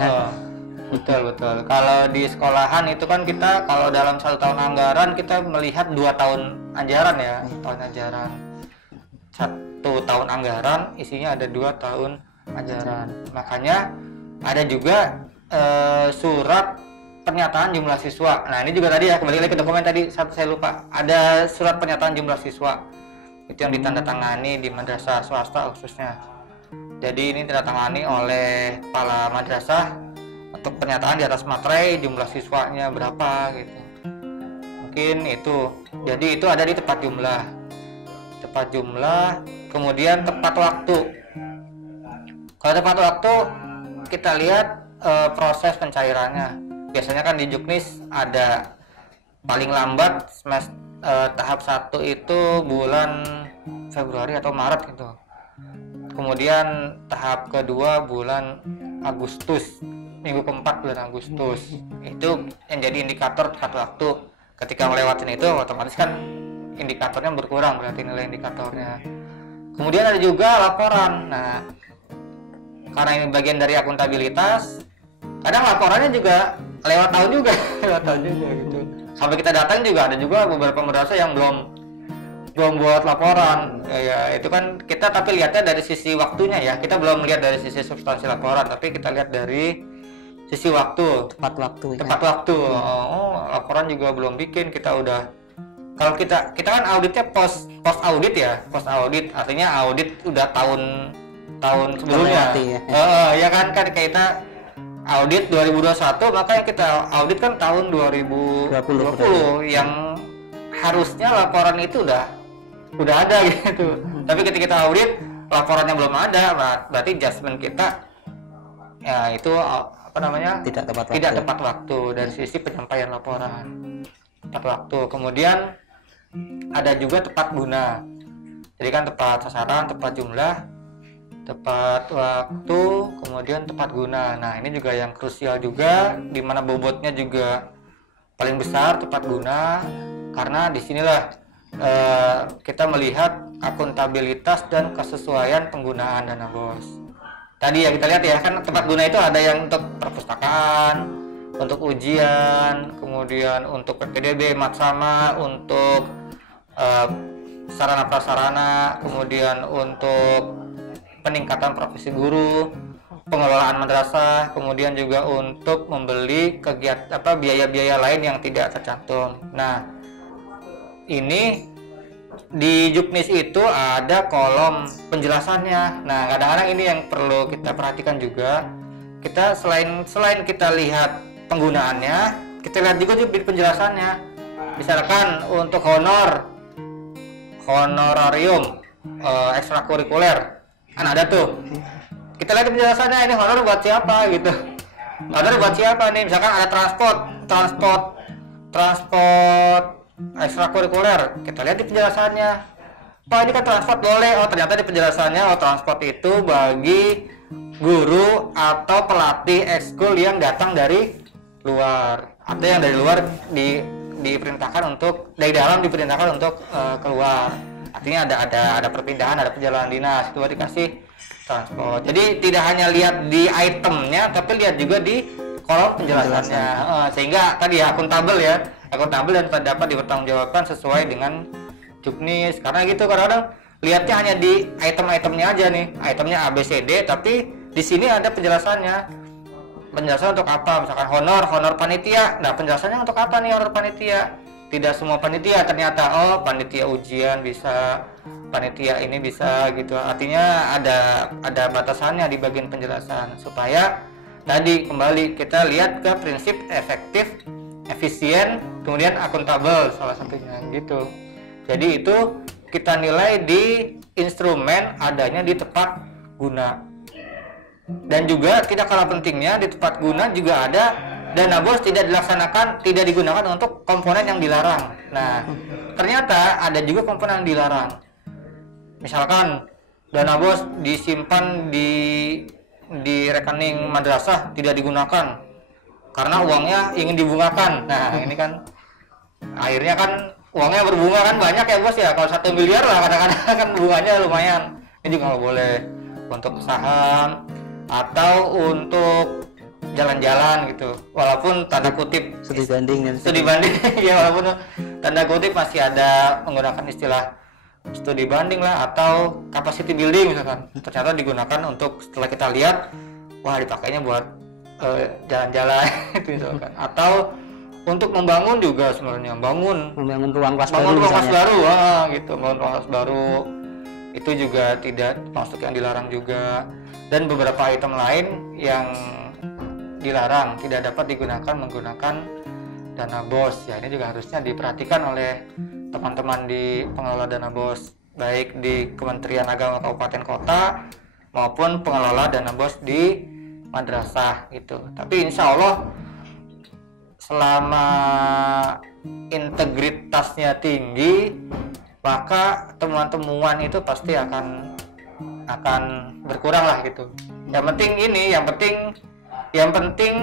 Betul. Kalau di sekolahan itu kan kita kalau dalam 1 tahun anggaran kita melihat 2 tahun ajaran ya, tahun ajaran. 1 tahun anggaran isinya ada 2 tahun ajaran. Makanya ada juga surat pernyataan jumlah siswa. Nah ini juga tadi ya, kembali lagi ke dokumen tadi, saya lupa, ada surat pernyataan jumlah siswa itu yang ditandatangani di madrasah swasta khususnya. Jadi ini ditandatangani oleh kepala madrasah untuk pernyataan di atas materai jumlah siswanya berapa gitu. Mungkin itu. Jadi itu ada di tepat jumlah, kemudian tepat waktu. Kalau tepat waktu kita lihat proses pencairannya. Biasanya kan di Juknis ada paling lambat tahap 1 itu bulan Februari atau Maret gitu. Kemudian tahap kedua bulan Agustus, minggu keempat bulan Agustus. Itu yang jadi indikator tepat waktu. Ketika melewatin itu otomatis kan indikatornya berkurang, berarti nilai indikatornya. Kemudian ada juga laporan. Nah, karena ini bagian dari akuntabilitas, kadang laporannya juga lewat tahun juga lewat tahun juga gitu. Sampai kita datang juga ada juga beberapa madrasah yang belum buat laporan. Ya itu kan kita tapi lihatnya dari sisi waktunya ya, kita belum lihat dari sisi substansi laporan, tapi kita lihat dari sisi waktu, tepat waktu. waktu. Oh, laporan juga belum bikin, kita udah, kalau kita kan auditnya post audit ya, post audit artinya audit udah tahun sebelumnya. Ya kan kita audit 2021, maka yang kita audit kan tahun 2020 yang harusnya laporan itu udah ada gitu. Tapi ketika kita audit laporannya belum ada, berarti adjustment kita ya itu tidak tepat waktu dari sisi penyampaian laporan. Tepat waktu. Kemudian ada juga tepat guna. Jadi kan tepat sasaran, tepat jumlah, tepat waktu, kemudian tepat guna. Nah, ini juga yang krusial juga, di mana bobotnya juga paling besar tepat guna, karena disinilah kita melihat akuntabilitas dan kesesuaian penggunaan dana BOS. Tadi ya kita lihat ya, kan tepat guna itu ada yang untuk perpustakaan, untuk ujian, kemudian untuk PPDB, matsama, untuk sarana prasarana, kemudian untuk peningkatan profesi guru, pengelolaan madrasah, kemudian juga untuk membeli kegiatan biaya-biaya lain yang tidak tercantum. Nah, ini di Juknis itu ada kolom penjelasannya. Nah, kadang-kadang ini yang perlu kita perhatikan juga. Kita selain kita lihat penggunaannya, kita lihat juga di penjelasannya. Misalkan untuk honorarium ekstrakurikuler, kan ada tuh, kita lihat penjelasannya, ini honor buat siapa gitu, honor buat siapa nih. Misalkan ada transport ekstrakurikuler, kita lihat di penjelasannya, Pak ini kan transport boleh, oh ternyata di penjelasannya transport itu bagi guru atau pelatih ekskul yang datang dari luar, atau yang dari luar diperintahkan untuk, dari dalam diperintahkan untuk keluar. Artinya ada perpindahan, ada perjalanan dinas, itu dikasih transport. Jadi tidak hanya lihat di itemnya, tapi lihat juga di kolom penjelasannya. Sehingga tadi ya akuntabel dan dapat dipertanggungjawabkan sesuai dengan Juknis. Karena gitu kadang-kadang lihatnya hanya di item-itemnya aja nih, itemnya ABCD, tapi di sini ada penjelasannya. Penjelasan untuk apa? Misalkan honor panitia. Nah, penjelasannya untuk apa nih honor panitia? Tidak semua panitia ternyata, oh panitia ujian bisa, panitia ini bisa gitu. Artinya ada batasannya di bagian penjelasan, supaya tadi kembali kita lihat ke prinsip efektif, efisien, kemudian akuntabel salah satunya gitu. Jadi itu kita nilai di instrumen adanya di tepat guna. Dan juga tidak kalah pentingnya di tepat guna juga ada dana BOS tidak digunakan untuk komponen yang dilarang. Nah, ternyata ada juga komponen yang dilarang. Misalkan dana BOS disimpan di rekening madrasah tidak digunakan karena uangnya ingin dibungakan. Nah, ini kan akhirnya kan uangnya berbunga kan banyak ya bos ya. Kalau 1 miliar lah kadang-kadang kan bunganya lumayan. Ini juga nggak boleh. Untuk saham atau untuk jalan-jalan gitu, walaupun tanda kutip studi banding ya, walaupun tanda kutip masih ada menggunakan istilah studi banding lah atau capacity building misalkan, ternyata digunakan untuk setelah kita lihat wah dipakainya buat jalan-jalan itu misalkan, atau untuk membangun juga sebenarnya, membangun ruang kelas baru gitu, membangun ruang kelas baru itu juga tidak masuk yang dilarang juga. Dan beberapa item lain yang dilarang tidak dapat digunakan menggunakan dana BOS ya, ini juga harusnya diperhatikan oleh teman-teman di pengelola dana BOS, baik di Kementerian Agama Kabupaten Kota maupun pengelola dana BOS di madrasah gitu. Tapi insya Allah selama integritasnya tinggi, maka temuan-temuan itu pasti akan berkurang lah gitu. Yang penting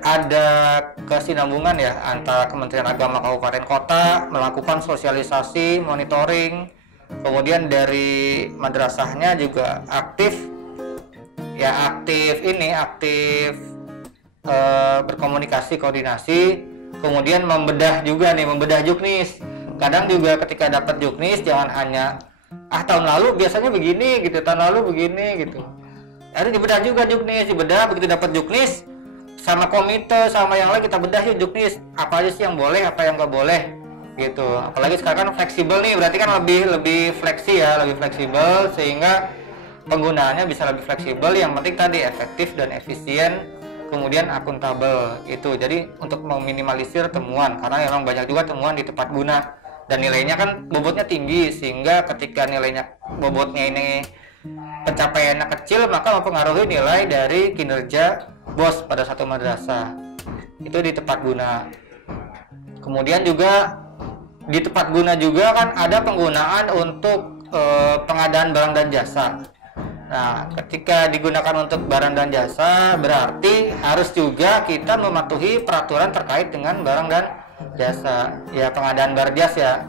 ada kesinambungan ya antara Kementerian Agama Kabupaten Kota melakukan sosialisasi, monitoring, kemudian dari madrasahnya juga aktif ya aktif berkomunikasi, koordinasi, kemudian membedah juknis. Kadang juga ketika dapat juknis jangan hanya tahun lalu biasanya begini gitu, tahun lalu begini gitu. Harus dibedah juga juknis, begitu dapat juknis sama komite sama yang lain kita bedah yuk juknis, apa aja sih yang boleh, apa yang nggak boleh gitu. Apalagi sekarang kan fleksibel nih, berarti kan lebih fleksibel sehingga penggunaannya bisa lebih fleksibel. Yang penting tadi efektif dan efisien, kemudian akuntabel itu. Jadi untuk meminimalisir temuan, karena memang banyak juga temuan di tepat guna dan nilainya kan bobotnya tinggi, sehingga ketika nilainya bobotnya ini pencapaiannya kecil maka mempengaruhi nilai dari kinerja BOS pada satu madrasah. Itu di tepat guna. Kemudian juga di tepat guna juga kan ada penggunaan untuk pengadaan barang dan jasa. Nah, ketika digunakan untuk barang dan jasa berarti harus juga kita mematuhi peraturan terkait dengan barang dan jasa. Ya, pengadaan barjas ya.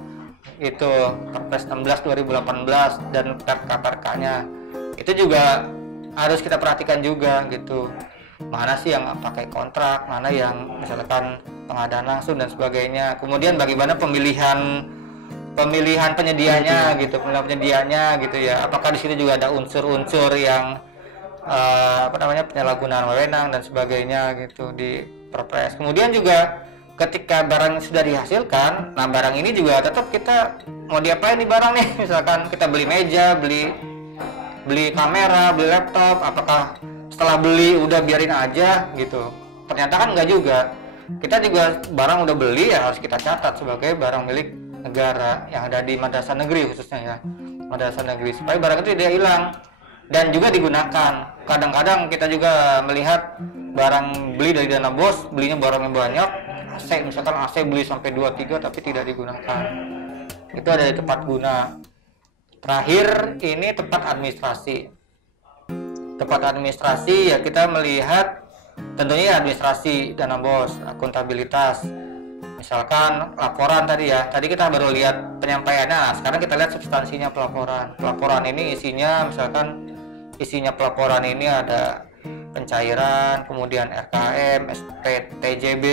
Itu Perpres 16 2018 dan KPRK-nya. Itu juga harus kita perhatikan juga gitu. Mana sih yang pakai kontrak, mana yang misalkan pengadaan langsung dan sebagainya. Kemudian bagaimana pemilihan penyedianya gitu, gitu ya. Apakah di sini juga ada unsur-unsur yang penyalahgunaan wewenang dan sebagainya gitu di Perpres. Kemudian juga ketika barang sudah dihasilkan, nah barang ini juga tetap kita mau diapain nih barang nih. Misalkan kita beli meja, beli kamera, beli laptop, apakah setelah beli udah biarin aja gitu? Ternyata kan enggak juga. Kita juga barang udah beli ya harus kita catat sebagai barang milik negara yang ada di madrasah negeri khususnya ya, madrasah negeri, supaya barang itu tidak hilang dan juga digunakan. Kadang-kadang kita juga melihat barang beli dari dana BOS, belinya barang yang banyak, misalkan AC beli sampai 2-3 tapi tidak digunakan. Itu ada di tepat guna. Terakhir ini tepat administrasi. Tepat administrasi ya kita melihat tentunya administrasi dana BOS, akuntabilitas. Misalkan laporan tadi ya, tadi kita baru lihat penyampaiannya, nah sekarang kita lihat substansinya pelaporan. Pelaporan ini isinya misalkan pelaporan ini ada pencairan, kemudian RKM, SPTJB,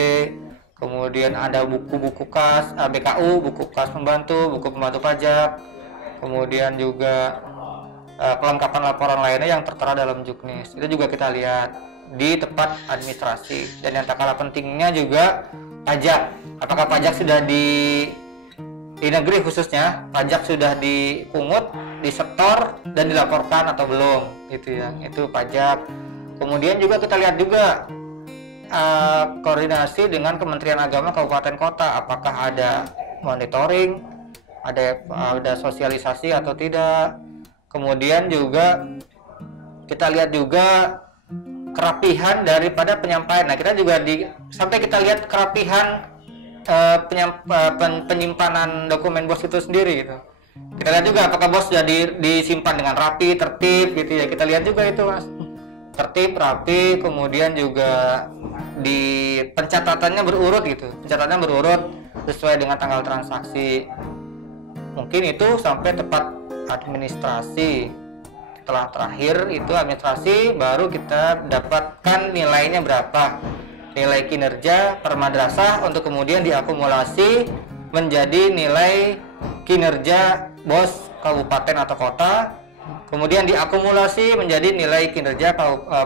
kemudian ada buku-buku kas, BKU, buku kas pembantu, buku pembantu pajak, kemudian juga kelengkapan laporan lainnya yang tertera dalam juknis. Itu juga kita lihat di tempat administrasi. Dan yang tak kalah pentingnya juga pajak. Apakah pajak sudah di negeri khususnya, pajak sudah dipungut, disetor dan dilaporkan atau belum, gitu ya. Itu pajak. Kemudian juga kita lihat juga koordinasi dengan Kementerian Agama kabupaten kota, apakah ada monitoring, ada sosialisasi atau tidak. Kemudian juga kita lihat juga kerapihan daripada penyampaian. Nah, kita juga sampai kita lihat kerapihan penyimpanan dokumen BOS itu sendiri gitu. Kita lihat juga apakah BOS sudah disimpan dengan rapi, tertib gitu ya. Kita lihat juga itu, Mas. Tertib, rapi, kemudian juga di pencatatannya berurut gitu. Pencatatannya berurut sesuai dengan tanggal transaksi. Mungkin itu sampai tepat administrasi. Setelah terakhir itu administrasi, baru kita dapatkan nilainya berapa, nilai kinerja per madrasah, untuk kemudian diakumulasi menjadi nilai kinerja BOS kabupaten atau kota, kemudian diakumulasi menjadi nilai kinerja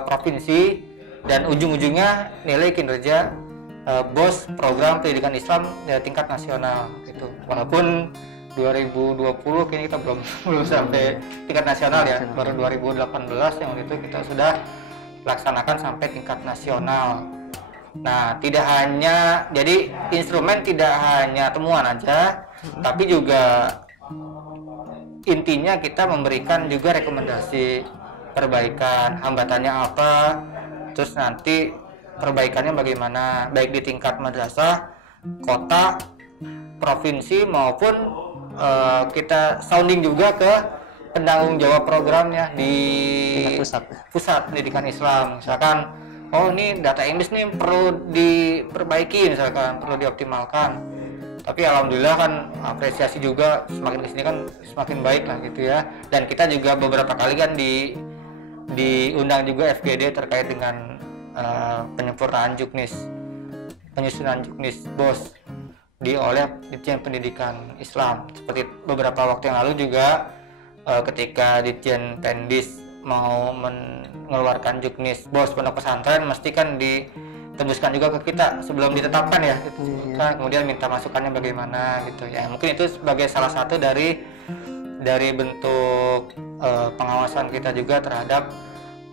provinsi, dan ujung-ujungnya nilai kinerja BOS program pendidikan Islam tingkat nasional gitu. Walaupun 2020 kayaknya kita belum sampai tingkat nasional ya, baru 2018 yang waktu itu kita sudah laksanakan sampai tingkat nasional. Nah, tidak hanya, jadi instrumen tidak hanya temuan aja, tapi juga intinya kita memberikan juga rekomendasi perbaikan, hambatannya apa, terus nanti perbaikannya bagaimana, baik di tingkat madrasah, kota, provinsi maupun kita sounding juga ke penanggung jawab programnya di pusat pendidikan Islam. Misalkan, oh ini data Inggris nih perlu diperbaiki, misalkan perlu dioptimalkan. Tapi alhamdulillah kan apresiasi juga semakin kesini kan semakin baik lah gitu ya. Dan kita juga beberapa kali kan diundang juga FGD terkait dengan penyempurnaan juknis, penyusunan juknis BOS oleh Ditjen Pendidikan Islam. Seperti beberapa waktu yang lalu juga ketika Ditjen Pendis mau mengeluarkan juknis BOS pondok pesantren, mesti kan ditembuskan juga ke kita sebelum ditetapkan ya. Kan kemudian minta masukannya bagaimana gitu ya. Mungkin itu sebagai salah satu dari bentuk pengawasan kita juga terhadap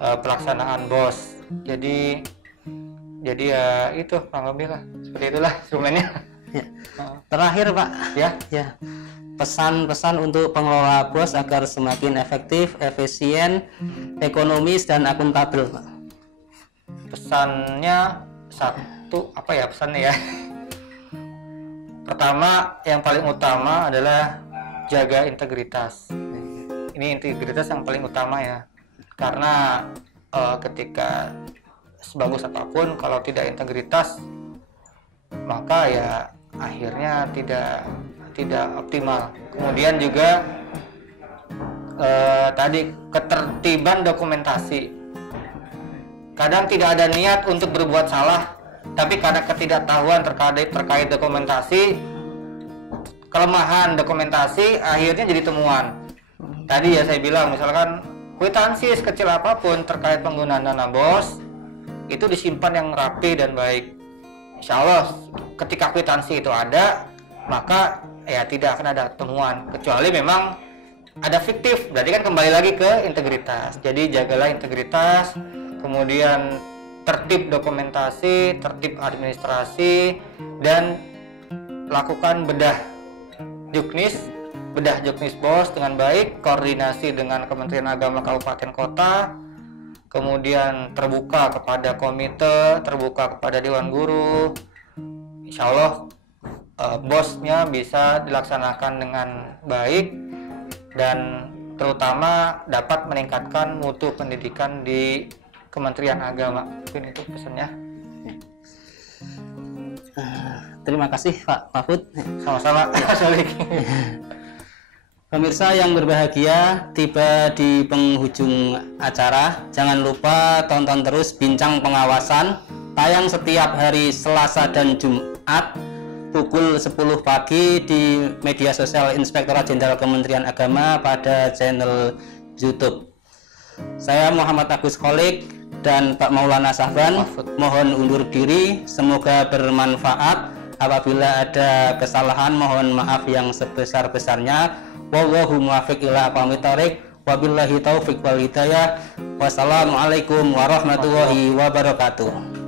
pelaksanaan BOS. Jadi ya itu kurang lebih lah, seperti itulah instrumennya. Ya. Terakhir Pak, ya pesan-pesan untuk pengelola BOS agar semakin efektif, efisien, ekonomis dan akuntabel Pak. Pesannya satu, apa ya pesannya ya? Pertama, yang paling utama adalah jaga integritas. Ini integritas yang paling utama ya, karena ketika sebagus apapun kalau tidak integritas, maka ya akhirnya tidak optimal. Kemudian juga tadi ketertiban dokumentasi. Kadang tidak ada niat untuk berbuat salah, tapi karena ketidaktahuan terkait dokumentasi, kelemahan dokumentasi akhirnya jadi temuan. Tadi ya saya bilang, misalkan kwitansi sekecil apapun terkait penggunaan dana BOS itu disimpan yang rapi dan baik. Insya Allah ketika kwitansi itu ada, maka ya tidak akan ada temuan, kecuali memang ada fiktif, berarti kan kembali lagi ke integritas. Jadi jagalah integritas, kemudian tertib dokumentasi, tertib administrasi, dan lakukan bedah juknis BOS dengan baik, koordinasi dengan Kementerian Agama Kabupaten Kota, kemudian terbuka kepada komite, terbuka kepada Dewan Guru. Insya Allah BOS-nya bisa dilaksanakan dengan baik dan terutama dapat meningkatkan mutu pendidikan di Kementerian Agama. Mungkin itu pesannya. Terima kasih Pak Mahfud. Sama-sama. Pemirsa yang berbahagia, tiba di penghujung acara. Jangan lupa tonton terus Bincang Pengawasan, tayang setiap hari Selasa dan Jumat pukul 10 pagi di media sosial Inspektorat Jenderal Kementerian Agama pada channel YouTube. Saya Muhammad Agus Kholik dan Pak Maulana Sahban mohon undur diri. Semoga bermanfaat. Apabila ada kesalahan mohon maaf yang sebesar-besarnya. Wallahu muwaffiq ila aqwamit thoriq. Wabillahi taufiq wal hidayah. Wassalamualaikum warahmatullahi wabarakatuh.